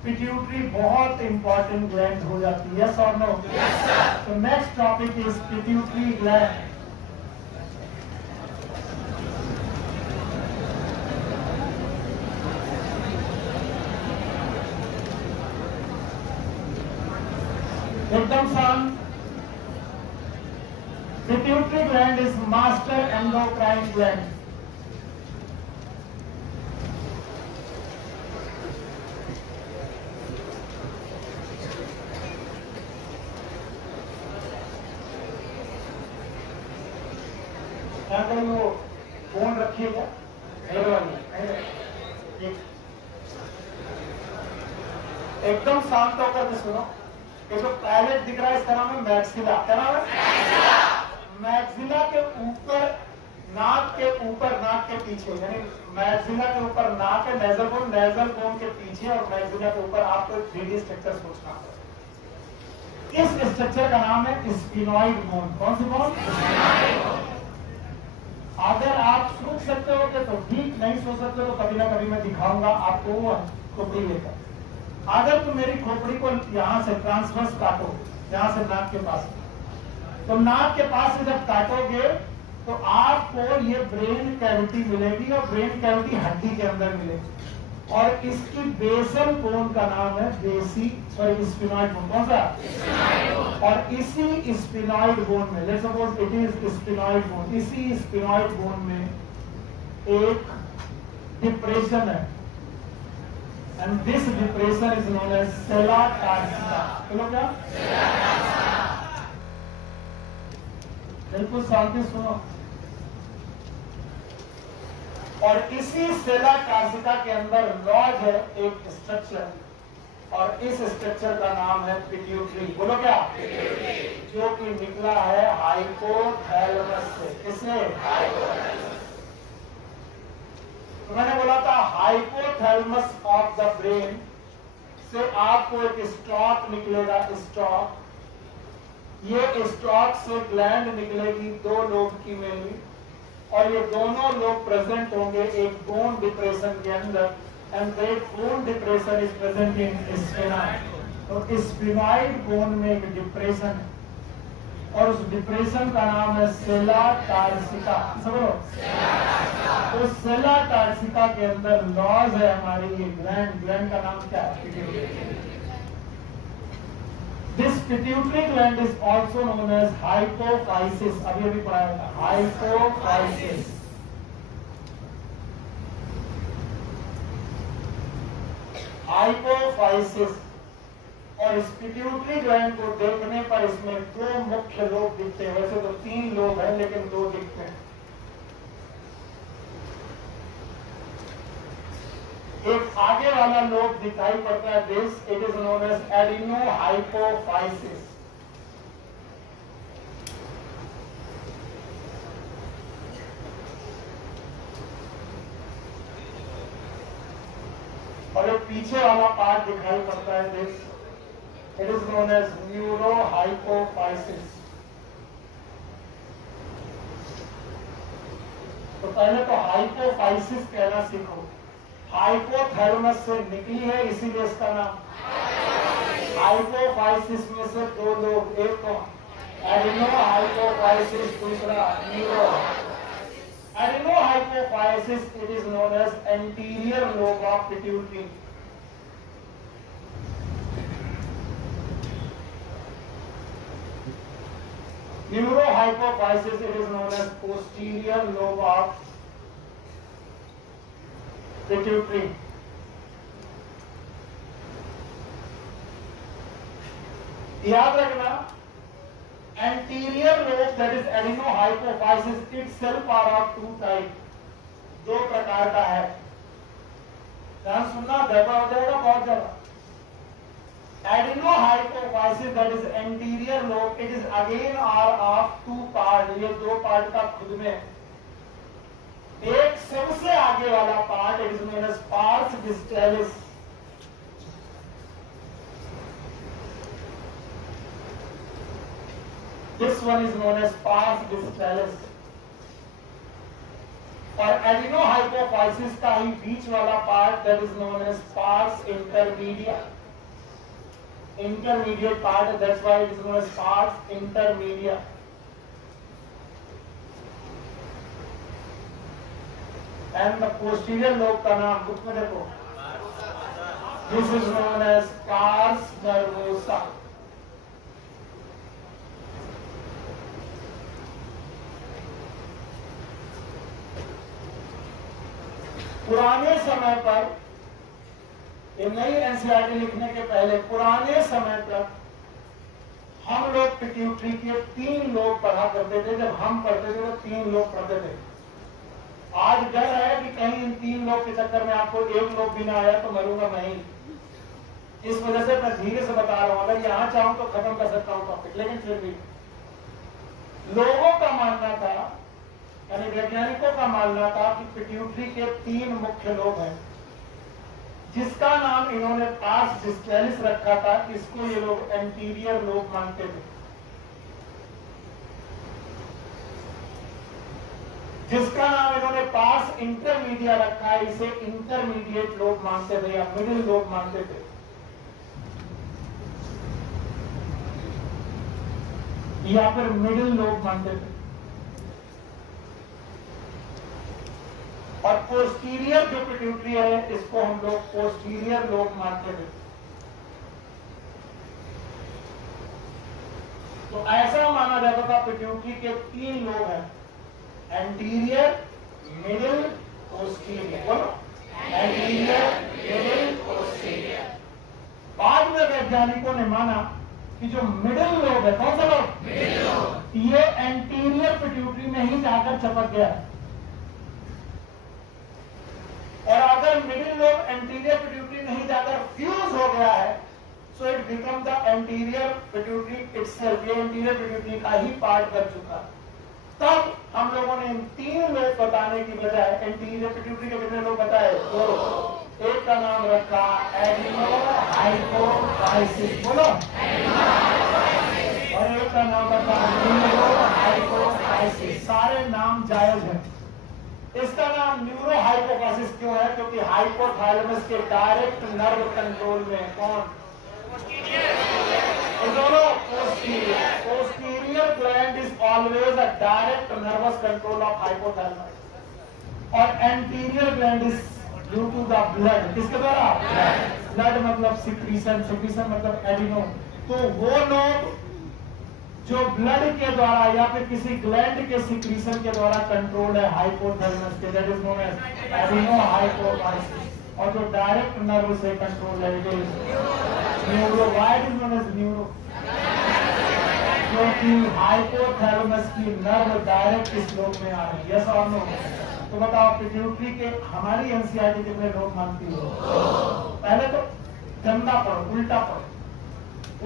पिट्यूटरी बहुत इंपॉर्टेंट ग्लैंड हो जाती है। यस और नो? तो next topic is pituitary gland. एकदम सान, pituitary gland is master endocrine gland. क्या करें, वो फोन रखिएगा एकदम शांत होकर के सुनो। ये जो पैलेट दिख रहा है इसका नाम है मैक्सिला। क्या नाम है? मैक्सिला के ऊपर, नाक के ऊपर, नाक के पीछे, यानी मैक्सिला के ऊपर नाक है, नेजल बोन, नेजल बोन के पीछे और मैक्सिला के ऊपर आपको 3D स्ट्रक्चर सोचना है। इस स्ट्रक्चर का नाम है स्फिनॉइड बोन। कौन सी बोन? अगर आप सोच सकते हो तो ठीक, नहीं सोच सकते तो कभी ना कभी मैं दिखाऊंगा आपको वो खोपड़ी लेकर। अगर तुम मेरी खोपड़ी को यहाँ से ट्रांसवर्स काटो, यहाँ से नाक के पास, तो नाक के पास से जब काटोगे तो आपको ये ब्रेन कैविटी मिलेगी और ब्रेन कैविटी हड्डी के अंदर मिलेगी। और इसकी बेसल बोन का नाम है स्फिनॉइड बोन। कौन सा? और इसी स्फिनॉइड बोन में, let's suppose it is sphenoid bone, इसी स्फिनॉइड बोन में एक डिप्रेशन है। and this depression is known as sella tarsica. बोलो क्या? बिल्कुल शांति सुनो। और इसी सेला टार्सिका के अंदर लॉज है एक स्ट्रक्चर, और इस स्ट्रक्चर का नाम है पिट्यूटरी। बोलो क्या? जो कि निकला है हाइपोथैलेमस से। किससे? तो मैंने बोला था हाइपोथैलेमस ऑफ द ब्रेन से आपको एक स्टॉक निकलेगा। स्टॉक, ये स्टॉक से ग्लैंड निकलेगी, 2 लोब की मेनली, और ये दोनों लोग प्रेजेंट होंगे एक बोन डिप्रेशन के अंदर, and that bone depression is present in sphenoid. तो स्फेनॉइड बोन में एक डिप्रेशन है, और उस डिप्रेशन का नाम है सेला टार्सिका। समझो? तो सेला टार्सिका के अंदर लॉज है हमारी ये ग्लैंड का नाम क्या है? This pituitary gland is also known as hypophysis. अभी अभी पढ़ाया था hypophysis. Hypophysis, और इस पिट्यूटरी ग्लैंड को देखने पर इसमें 2 मुख्य लोब दिखते हैं। वैसे तो 3 लोब हैं, लेकिन 2 दिखते हैं। एक आगे वाला लोब दिखाई पड़ता है, this it is known as adenohypophysis. और एक पीछे वाला पार्ट दिखाई पड़ता है, this it is known as neurohypophysis. तो पहले तो हाइपोफाइसिस कहना सीखो। हाइपोथैलेमस से निकली है, इसीलिए इसका नाम। हाइपोफाइसिस में से 2 लोग, एक तो एडिनोहाइपोफाइसिस, दूसरा neuro. Adenohypophysis it is known as anterior lobe of pituitary. Neurohypophysis it is known as posterior lobe of pituitary. याद रखना, anterior lobe that is adenohypophysis itself are of 2 type, 2 प्रकार का है। ध्यान सुनना, दबा हो जाएगा बहुत ज्यादा। Adenohypophysis that is anterior lobe, it is again are of 2 part. ये 2 पार्ट का खुद में एक सबसे आगे वाला part it is known as pars distalis. This one is known as pars distalis. और एडिनोहाइपोफाइसिस का ही बीच वाला part that is known as pars intermediate. Intermediate part, that's why it is known as pars intermediate. And the posterior lobe का नाम book में देखो, this is known as pars nervosa. पुराने समय पर, ये नई एनसीईआरटी लिखने के पहले पुराने समय तक हम लोग पिट्यूटरी के 3 लोब पढ़ा करते थे। जब हम पढ़ते थे तो 3 लोब पढ़ते थे। आज डर है कि कहीं इन 3 लोब के चक्कर में आपको 1 लोब भी ना आया तो मरूंगा मैं ही। इस वजह से मैं धीरे से बता रहा हूं, अगर यहां चाहूं तो खत्म कर सकता हूं टॉपिक, लेकिन फिर भी लोगों का मानना था, यानी वैज्ञानिकों का मानना था कि पिट्यूटरी के 3 मुख्य लोब हैं, जिसका नाम इन्होंने पार्स डिस्टैलिस रखा था। इसको ये लोग एंटीरियर लोब मानते थे। जिसका नाम इन्होंने पार्स इंटरमीडिया रखा है, इसे इंटरमीडिएट लोब मानते थे या मिडिल लोब मानते थे। या फिर मिडिल लोब मानते थे। और पोस्टीरियर जो पिट्यूटरी है, इसको हम लोग पोस्टीरियर लोब मानते थे। तो ऐसा माना जाता था पिट्यूटरी के 3 लोब हैं, एंटीरियर, मिडिल, पोस्टीरियर। बोलो, एंटीरियर, बाद में वैज्ञानिकों ने माना कि जो मिडिल लोब है, कौन सा लोब, ये एंटीरियर पिट्यूटरी में ही जाकर चिपक गया है। और अगर मिडिल लोब एंटीरियर पिट्यूटरी में ही जाकर फ्यूज हो गया है, so it become the anterior pituitary itself, ये एंटीरियर पिट्यूटरी का ही पार्ट बन चुका। तब हम लोगों ने इन 3 लोब बताने की बजाय एंटीरियर पिट्यूटरी के कितने लोग बताए, 2। एक का नाम रखा एडिनो हाइपोफाइसिस, बोलो, और एक का नाम रखा न्यूरो हाइपोफाइसिस। सारे नाम जायज हैं। इसका नाम न्यूरो हाइपोफाइसिस क्यों है? क्योंकि हाइपोथैलेमस के डायरेक्ट नर्व कंट्रोल में कौन, posterior gland is always a direct nervous control of hypothalamus, और anterior gland is due to the blood, किसके द्वारा, blood मतलब secretion, secretion मतलब एडिनो। तो वो लोग जो ब्लड के द्वारा या फिर किसी ग्लैंड के सिक्रीशन के द्वारा कंट्रोल है हाइपोथैलेमस के, that is known as adeno hypophysis. और जो डायरेक्ट नर्व से कंट्रोल है it is neuro. Why is known as neuro? क्योंकि हाइपोथैलेमस की नर्व डायरेक्ट इस लोब में आ रही है। यस और नो? तो बताओ पिट्यूटरी के हमारी एनसीईआरटी कितने लोग मानती हो? पहले तो गंदा पढ़ो, उल्टा पढ़ो।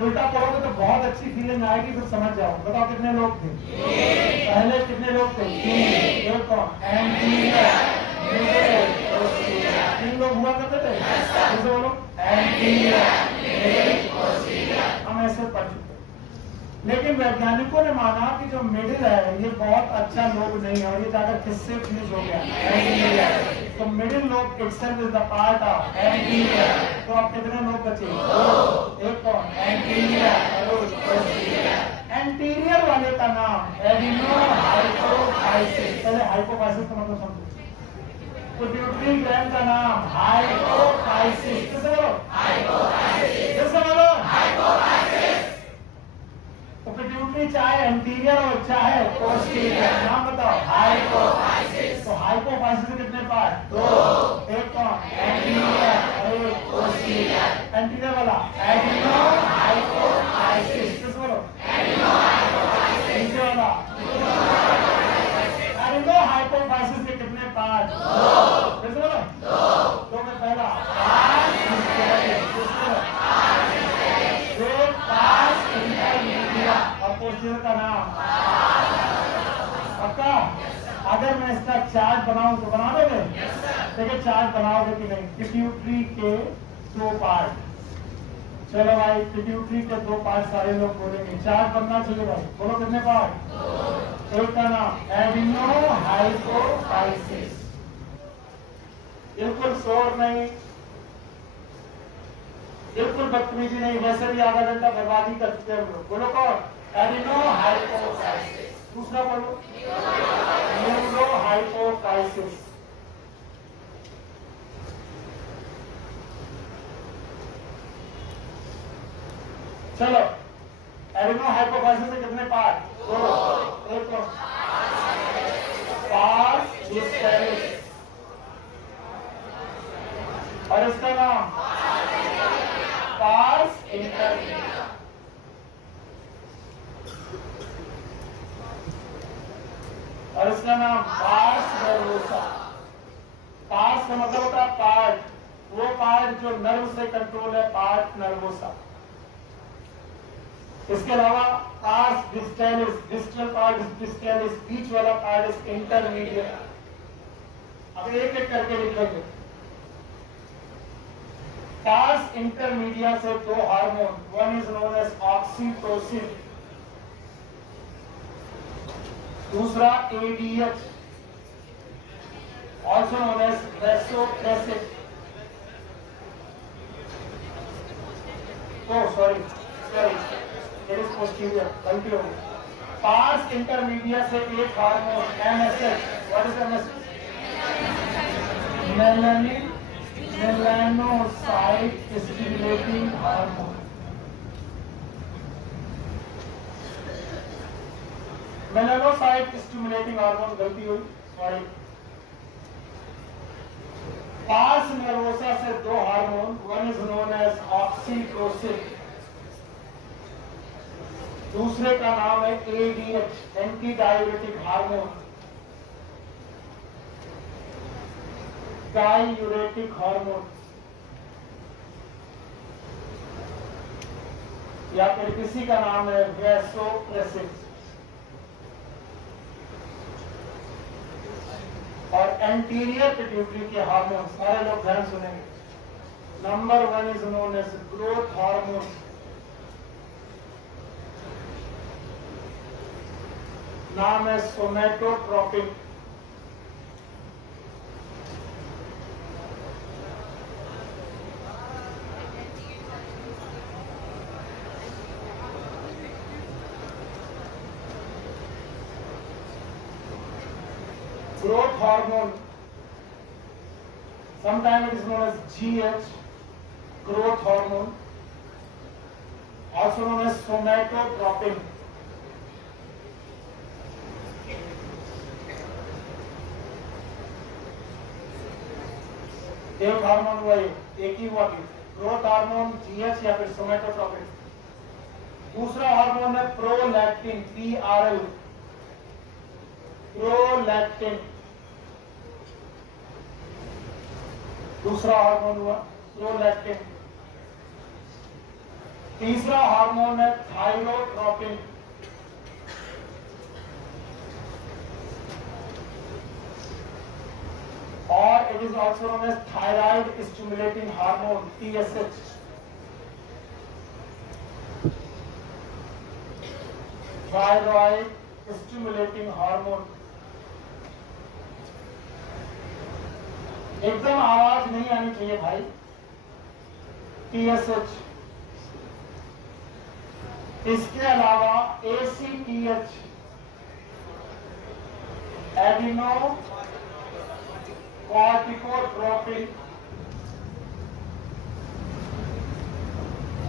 उल्टा पढ़ोगे तो बहुत अच्छी फीलिंग आएगी, फिर समझ जाओ। बताओ कितने लोग थे? पहले कितने लोग थे? 3। एक कौन? एंटीरियर, 3 लोग हुआ करते थे। जैसे बोलो एंटीरियर, हम ऐसे पढ़ चुके। लेकिन वैज्ञानिकों ने माना कि जो मिडिल है ये बहुत अच्छा लोब नहीं है, और ये ज्यादा किससे फ्यूज हो गया, एंटीरियर। तो middle lobe itself is the part of anterior. तो अब कितने लोग बचे? 2। एक कौन? एंटीरियर, एंटीरियर वाले का नाम एडिनो हाइपोफाइसिस। पहले हाइपोफाइसिस का मतलब समझो। पिट्यूटरी ग्लैंड का नाम हाइपोफाइसिस। किसे बोलो? हाइपोफाइसिस। किसे बोलो? हाइपोफाइसिस। तो पिट्यूटरी चाहे एंटीरियर हो चाहे पोस्टीरियर, नाम बताओ, हाइपोफाइसिस। तो हाइपोफाइसिस के कितने पार्ट? 2। एक कौन? एंटीरियर और एक पोस्टीरियर। एंटीरियर वाला एडिनो हाइपोफाइसिस। किसे बोलो? Adeno hypophysis. नीचे वाला एडिनो हाइपोफाइसिस के कितने पार्ट? 2। किसे बोलो? 2 में पहला पोस्टीरियर का नाम पक्का? अगर मैं इसका चार्ट बनाऊं तो बना दोगे? देखिए चार्ट बनाओगे कि नहीं? पिट्यूटरी के 2 पार्ट। चलो भाई, पिट्यूटरी के 2 पार्ट सारे लोग बोलेंगे। चार्ट बनना चाहिए भाई। बोलो कितने पार्ट? 2। एक का नाम एडिनो हाइपोफाइसिस। बिल्कुल शोर नहीं, बिल्कुल बदतमीजी नहीं, वैसे भी आधा घंटा बर्बादी कर चुके हैं हम लोग। बोलो कौन? Adeno hypophysis. दूसरा बोलो न्यूरो हाइपोफाइसिस। चलो, एडिनो हाइपोफाइसिस में कितने पार्ट? 2। एक तो पार्स डिस्टेलिस, और इसका नाम पार्स इंटरमीडिया। और इसका नाम पार्स नर्वोसा। पार्स का मतलब होता है पार्ट, वो पार्ट जो नर्व से कंट्रोल है, पार्ट नर्वोसा। इसके अलावा pars distalis, distal part distalis, बीच वाला पार्ट इंटरमीडिएट। अब एक एक करके लिखेंगे। पार्स इंटरमीडिया से 2 hormone, one is known as oxytocin, दूसरा ADH, also known as vasopressin. Oh, sorry, it is posterior. गलती हो गई। पार्स इंटरमीडिया से एक hormone MSH. What is MSH? Melanin melanocyte stimulating hormone. Melanocyte stimulating hormone, गलती हुई, sorry. Pars nervosa से दो hormone, one is known as oxytocin, दूसरे का नाम है ADH, anti diabetic hormone, diuretic hormone, या फिर किसी का नाम है वैसोप्रेसिन। और एंटीरियर पिट्यूटरी के हार्मोन सारे लोग ध्यान सुनेंगे। Number one is known as growth hormone, नाम है somatotropin. Growth hormone, sometimes it is known as GH, growth hormone, also known as somatotropin. एक हार्मोन हुआ, एक ही हुआ कि ग्रोथ हार्मोन GH या फिर सोमैटोट्रोपिन। दूसरा हार्मोन है प्रोलैक्टिन, PRL, प्रोलैक्टिन, दूसरा हार्मोन हुआ प्रोलैक्टिन। तीसरा हार्मोन है थायरोट्रोपिन, और it is also known as thyroid stimulating hormone, TSH। Thyroid stimulating hormone. एकदम आवाज नहीं आनी चाहिए भाई। TSH। इसके अलावा ACTH, एडिनो कॉर्टिकोट्रोपिन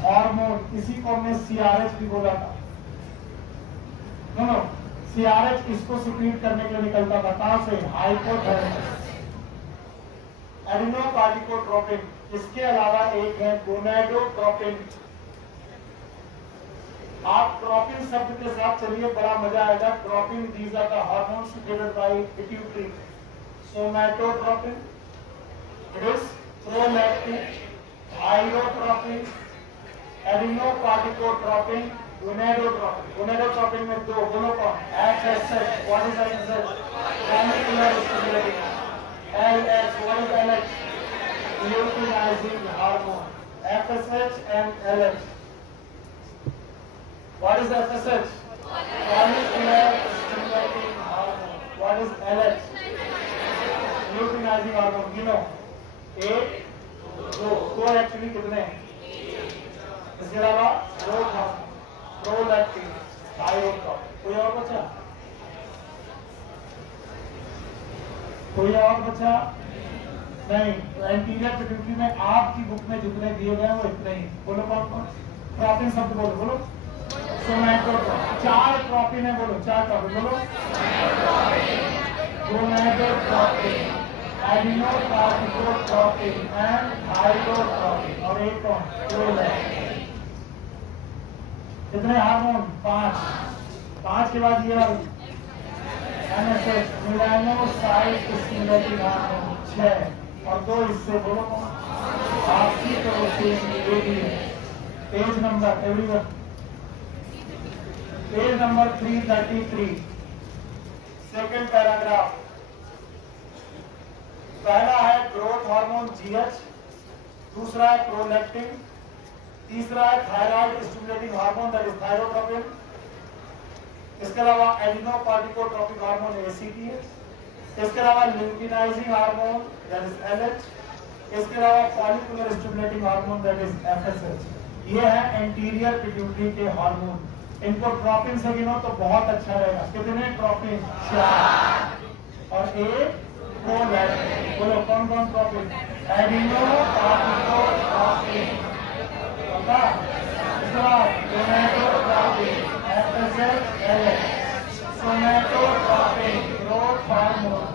हार्मोन, इसी को हमने CRH भी बोला था। नो, CRH इसको सिक्रीट करने के लिए निकलता था, कहां से? हाइपोथैलेमस। एडिनोकार्टिकोट्रोपिन। इसके अलावा एक है गोनाडोट्रोपिन। आप ट्रोपिन शब्द के साथ चलिए, बड़ा मजा आएगा। Tropin, these are the hormones secreted by pituitary. Somatotropin, it is prolactin, thyrotropin, adenocorticotropin, gonadotropin. Gonadotropin में दो, बोलो कौन? FSH, what is FSH? Follicular stimulating. LH, what is LH? Luteinizing hormone. FSH and LH. What is FSH? Follicular stimulating hormone. What is LH? Luteinizing hormone. You know, एक, दो actually कितने? इसके अलावा growth hormone, prolactin, thyroid. कोई और बचा? कोई और बचा? नहीं। तो एंटीरियर पिट्यूटरी में आपकी बुक में जितने दिए गए वो इतने ही। बोलो कौन कौन? ट्रोपिन शब्द बोलो, बोलो। सोमैटोट्रोपिन, 4 ट्रोपिन है, बोलो 4 ट्रोपिन, बोलो। गोनाडोट्रोपिन, एडिनोकार्टिकोट्रोपिन एंड थायरोट्रोपिन, और एक कौन? प्रोलैक्टिन। कितने हार्मोन? 5 के बाद ये MSH, मेलानोसाइट स्टिमुलेटिंग हार्मोन 6, और 2 इससे, बोलो कौन? Oxytocin, ADH। Page number everyone, page number 333, second paragraph. पहला है ग्रोथ हार्मोन GH, दूसरा है प्रोलैक्टिन, तीसरा है thyroid stimulating hormone that is thyrotropin. इसके अलावा एडिनोकार्टिकोट्रोपिक हार्मोन ACTH। इसके अलावा luteinizing hormone that is LH। इसके अलावा follicular stimulating hormone that is FSH। ये है एंटीरियर पिट्यूटरी के हार्मोन। इनको ट्रोपिन से गिनो तो बहुत अच्छा रहेगा। कितने ट्रोपिन? 4, और एक प्रोलैक्टिन। बोलो कौन कौन ट्रोपिन? एडिनोकार्टिकोट्रोपिन, इसके बाद gonadotropin, FSH, LH, somatotropin, growth hormone.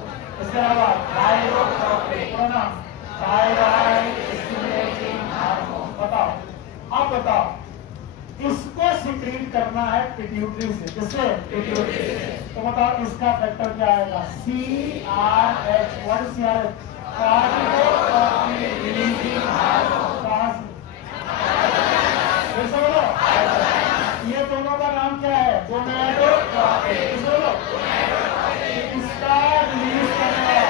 इसके अलावा थायरोट्रोपिन, पूरा नाम पिट्यूटरी से। किससे? पिट्यूटरी से। तो बताओ इसका फैक्टर क्या आएगा? CRH। What is CRH? Corticotropin releasing hormone. कहां से? बोलो। ये दोनों का नाम क्या है? गोनाडोट्रोपिन। बोलो। इसका रिलीज करने वाला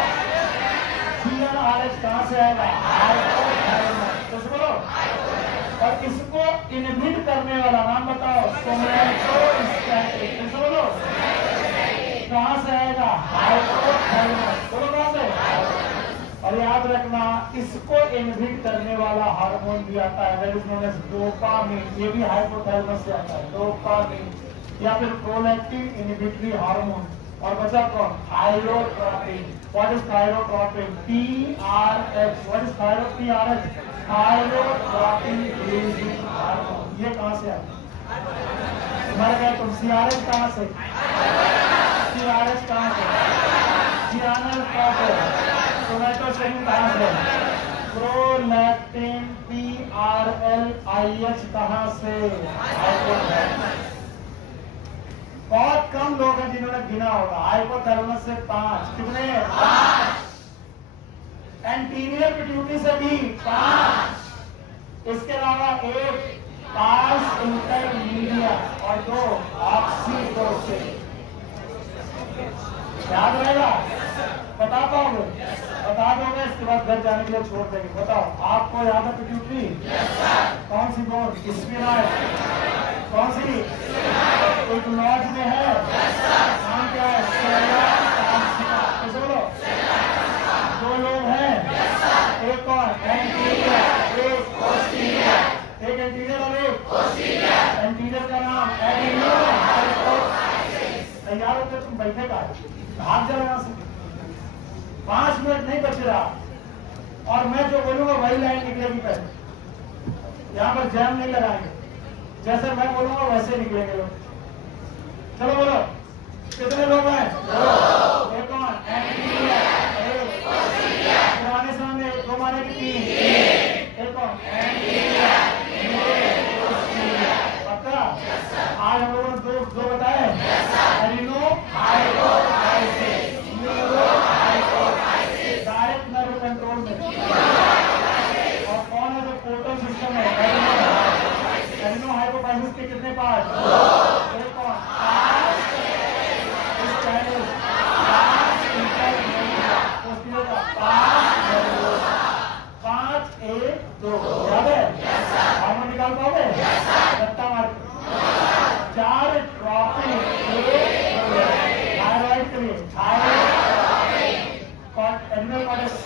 CRH कहां से आएगा? हाइपोथैलेमस। बोलो। और इसको इनहिबिट करने वाला नाम बताओ? सोमैटोस्टैटिन। बोलो। कहां से आएगा? हाइपोथैलेमस। बोलो कहां से? और याद रखना इसको इनहिबिट करने वाला हार्मोन भी आता है, that is known as dopamine. ये भी हाइपोथैलेमस से आता है, डोपामिन या फिर प्रोलैक्टिन इनहिबिटरी हार्मोन। और बचा कौन? Thyrotropin. What is thyrotropin? TRH। What is TRH? Thyrotropin releasing hormone. ये कहां से आता है? तुम्हारे क्या तुम CRH कहां से? CRH कहां से? सियानल सोमैटोस्टैटिन कहां से? प्रोलैक्टिन PRLIH कहां से? बहुत कम लोग हैं जिन्होंने गिना होगा। हाइपोथैलेमस से 5। कितने? 5। एंटीरियर पिट्यूटरी से भी 5। इसके अलावा 1 पास इंटरमीडिया और 2 ऑक्सीटोसिन। याद रहेगा? बता पाओगे? बता दोगे? इसके बाद घर जाने के लिए छोड़ देंगे। बताओ आपको याद है पिट्यूटरी? कौन सी बोन? स्फीनॉइड। कौन सी? एक लॉज में है, नाम क्या है? बोलो। 2 लोग हैं, एक कौन? एंटीरियर, एक पोस्टीरियर। एक एंटीरियर और एक पोस्टीरियर। एंटीरियर का नाम एडिनोहाइपोथाइसिस। तैयार होकर तुम बैठे का भाग जाओ यहां से। 5 मिनट नहीं बच रहा और मैं जो बोलूंगा वही लाइन निकलेगी पहले। यहां पर जैम नहीं लगाएंगे, जैसे मैं बोलूंगा वैसे निकलेंगे लोग। चलो बोलो। कितने लोग हैं? 2। एक कौन? एंटीरियर, एक पोस्टीरियर। पुराने समय 2 माने की 3। एक कौन? एंटीरियर, एक पोस्टीरियर। पक्का? आज हम लोगों ने दो बताए। एडिनोहाइपोथाइसिस, न्यूरोहाइपोथाइसिस, डायरेक्ट नर्व कंट्रोल में। और कौन है जो पोर्टल सिस्टम है? एडिनोहाइपोथाइसिस के कितने पार्ट? 2। एक कौन? 5 1 2। याद है? हार्मोन निकाल पाओगे? रट्टा मार। 4 ट्रोपिन, 1 थायराइड के लिए थायराइड, एडरिनल कॉर्टेक्स,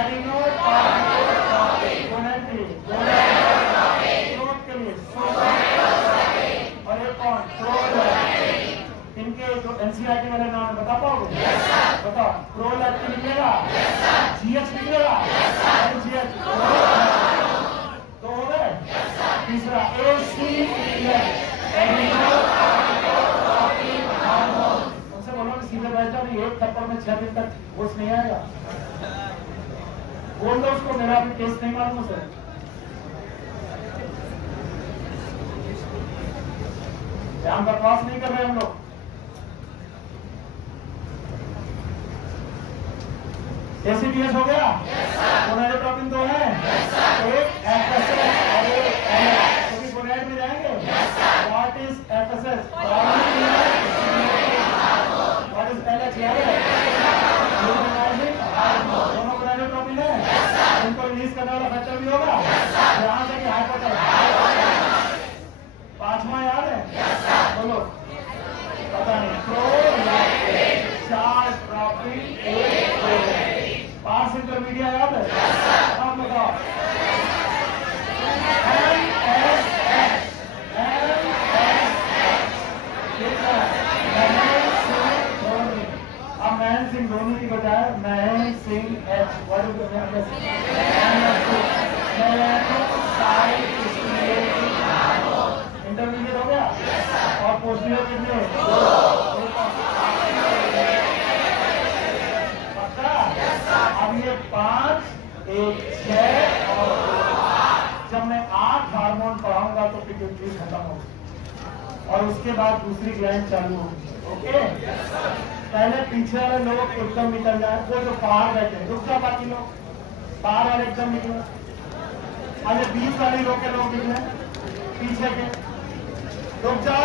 एडिनोट्रोपिन, गोनाड्री, थ्रोट के लिए और एक कौन? प्रोलैक्टिन। इनके जो NCERT वाले नाम है बता पाओगे? बताओ। प्रोलैक्टिन निकलेगा? GH निकलेगा? GH 2 हो गए। तीसरा ACTH, एडिनोट्रोपिन हार्मोन। उनसे बोलो कि सीधे बैठ जाओ, एक थप्पड़ में 6 दिन तक होश नहीं आएगा। बोल दो उसको मेरा अभी टेस्ट नहीं मालूम उसे। हम बकवास नहीं कर रहे हम लोग। ACTH हो गया? गोनाडोट्रोपिन 2 है, एक FSH और एक LH। क्योंकि गोनाड में जाएंगे। What is FSH? What is LH? दोनों गोनाडोट्रोपिन है, इनको रिलीज करने वाला फैक्टर भी होगा। यहां से हाइपोथैलेमस। 5वां याद है? बोलो। पता नहीं। Prolactin, 4 tropine, 1 prolactin. 5 इंटरमीडिया याद है? अब बताओ। अब महेंद्र सिंह धोनी की बजाय Mahendra Singh H। What is the intermediate हो गया? और पोस्टीरियर कितने? 2। पक्का? अब ये 5 1 6 और 2 8। जब मैं 8 हार्मोन पढ़ाऊंगा तो पिट्यूटरी खत्म होगी। और उसके बाद दूसरी ग्लैंड चालू होगी। ओके, पहले पीछे वाले लोग एकदम निकल जाए, वो जो बाहर बैठे हैं रुक जाओ, बाकी लोग बाहर वाले एकदम निकले, अरे 20 वाली रो के लोग निकले पीछे के रुक जाओ।